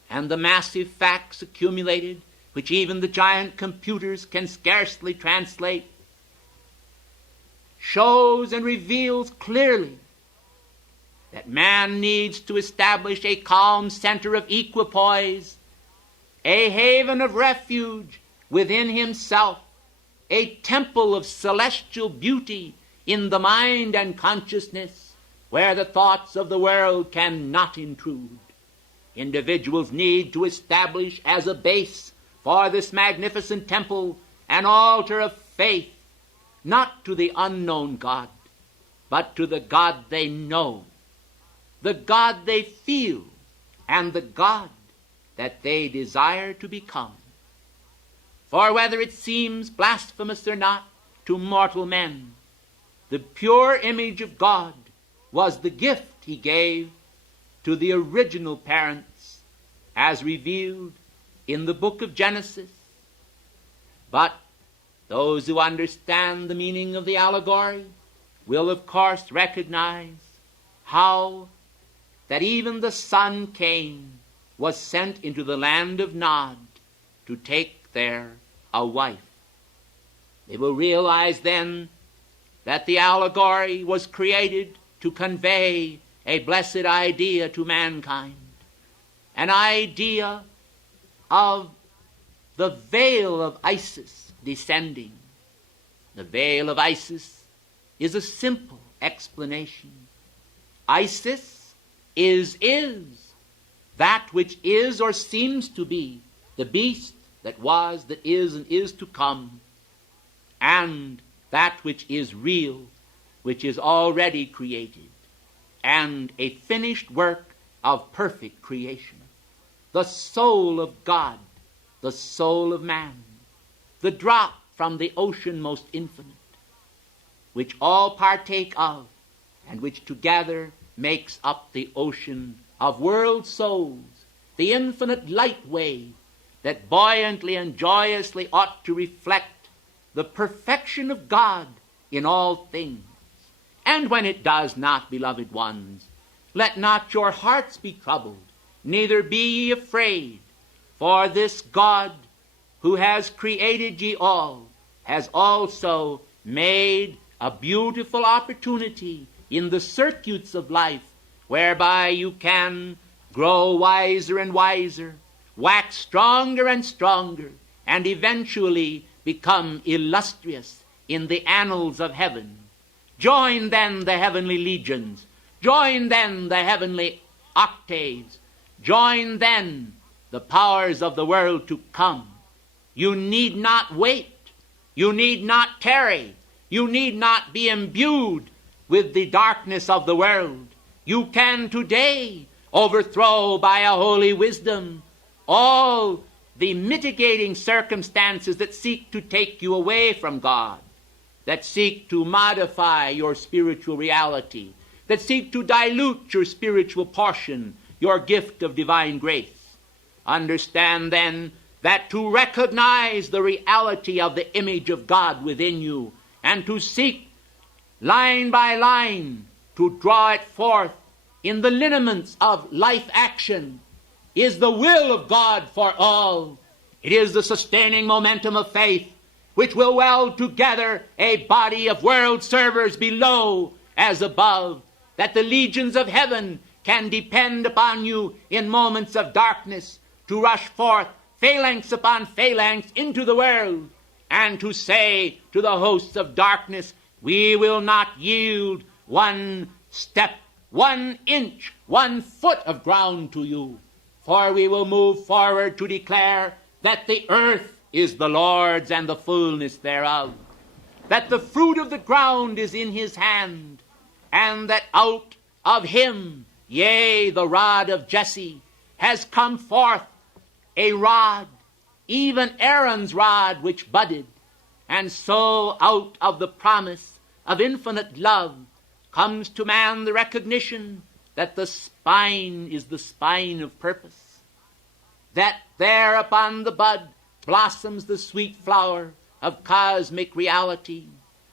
And the massive facts accumulated, which even the giant computers can scarcely translate, shows and reveals clearly that man needs to establish a calm center of equipoise, a haven of refuge within himself, a temple of celestial beauty in the mind and consciousness where the thoughts of the world cannot intrude. Individuals need to establish as a base for this magnificent temple an altar of faith, not to the unknown God, but to the God they know, the God they feel, and the God that they desire to become. For whether it seems blasphemous or not to mortal men, the pure image of God was the gift he gave to the original parents as revealed in the book of Genesis. But those who understand the meaning of the allegory will of course recognize how that even the son Cain was sent into the land of Nod to take there a wife. They will realize then that the allegory was created to convey a blessed idea to mankind, an idea of the veil of Isis descending. The veil of Isis is a simple explanation. Isis is that which is or seems to be the beast that was, that is, and is to come, and that which is real, which is already created, and a finished work of perfect creation, the soul of God, the soul of man, the drop from the ocean most infinite, which all partake of, and which together makes up the ocean of world souls, the infinite light wave that buoyantly and joyously ought to reflect the perfection of God in all things. And when it does not, beloved ones, let not your hearts be troubled, neither be ye afraid, for this God who has created ye all has also made a beautiful opportunity in the circuits of life whereby you can grow wiser and wiser, wax stronger and stronger, and eventually become illustrious in the annals of heaven. Join then the heavenly legions. Join then the heavenly octaves. Join then the powers of the world to come. You need not wait. You need not tarry. You need not be imbued with the darkness of the world. You can today overthrow by a holy wisdom all the mitigating circumstances that seek to take you away from God, that seek to modify your spiritual reality, that seek to dilute your spiritual portion, your gift of divine grace. Understand then that to recognize the reality of the image of God within you and to seek line by line to draw it forth in the lineaments of life action is the will of God for all. It is the sustaining momentum of faith which will weld together a body of world servers below as above, that the legions of heaven can depend upon you in moments of darkness to rush forth phalanx upon phalanx into the world and to say to the hosts of darkness, we will not yield one step, 1 inch, 1 foot of ground to you, for we will move forward to declare that the earth is the Lord's and the fullness thereof, that the fruit of the ground is in his hand, and that out of him, yea, the rod of Jesse, has come forth a rod, even Aaron's rod which budded, and so out of the promise of infinite love comes to man the recognition that the spine is the spine of purpose, that there upon the bud blossoms the sweet flower of cosmic reality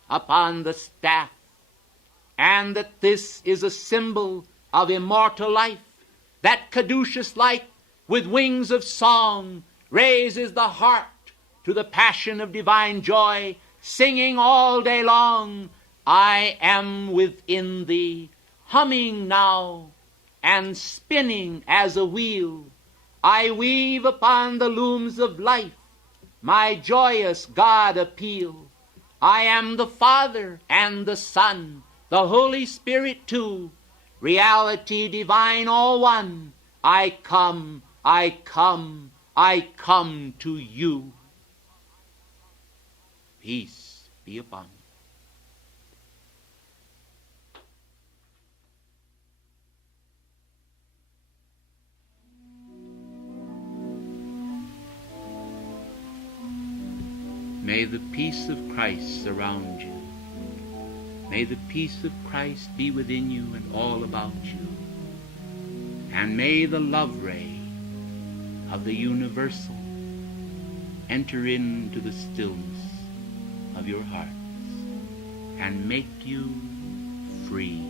upon the staff, and that this is a symbol of immortal life, that caduceus light with wings of song raises the heart to the passion of divine joy, singing all day long, I am within thee, humming now and spinning as a wheel. I weave upon the looms of life my joyous God appeal. I am the Father and the Son, the Holy Spirit too, reality divine all one. I come, I come, I come to you. Peace be upon you. May the peace of Christ surround you. May the peace of Christ be within you and all about you. And may the love ray of the universal enter into the stillness of your hearts and make you free.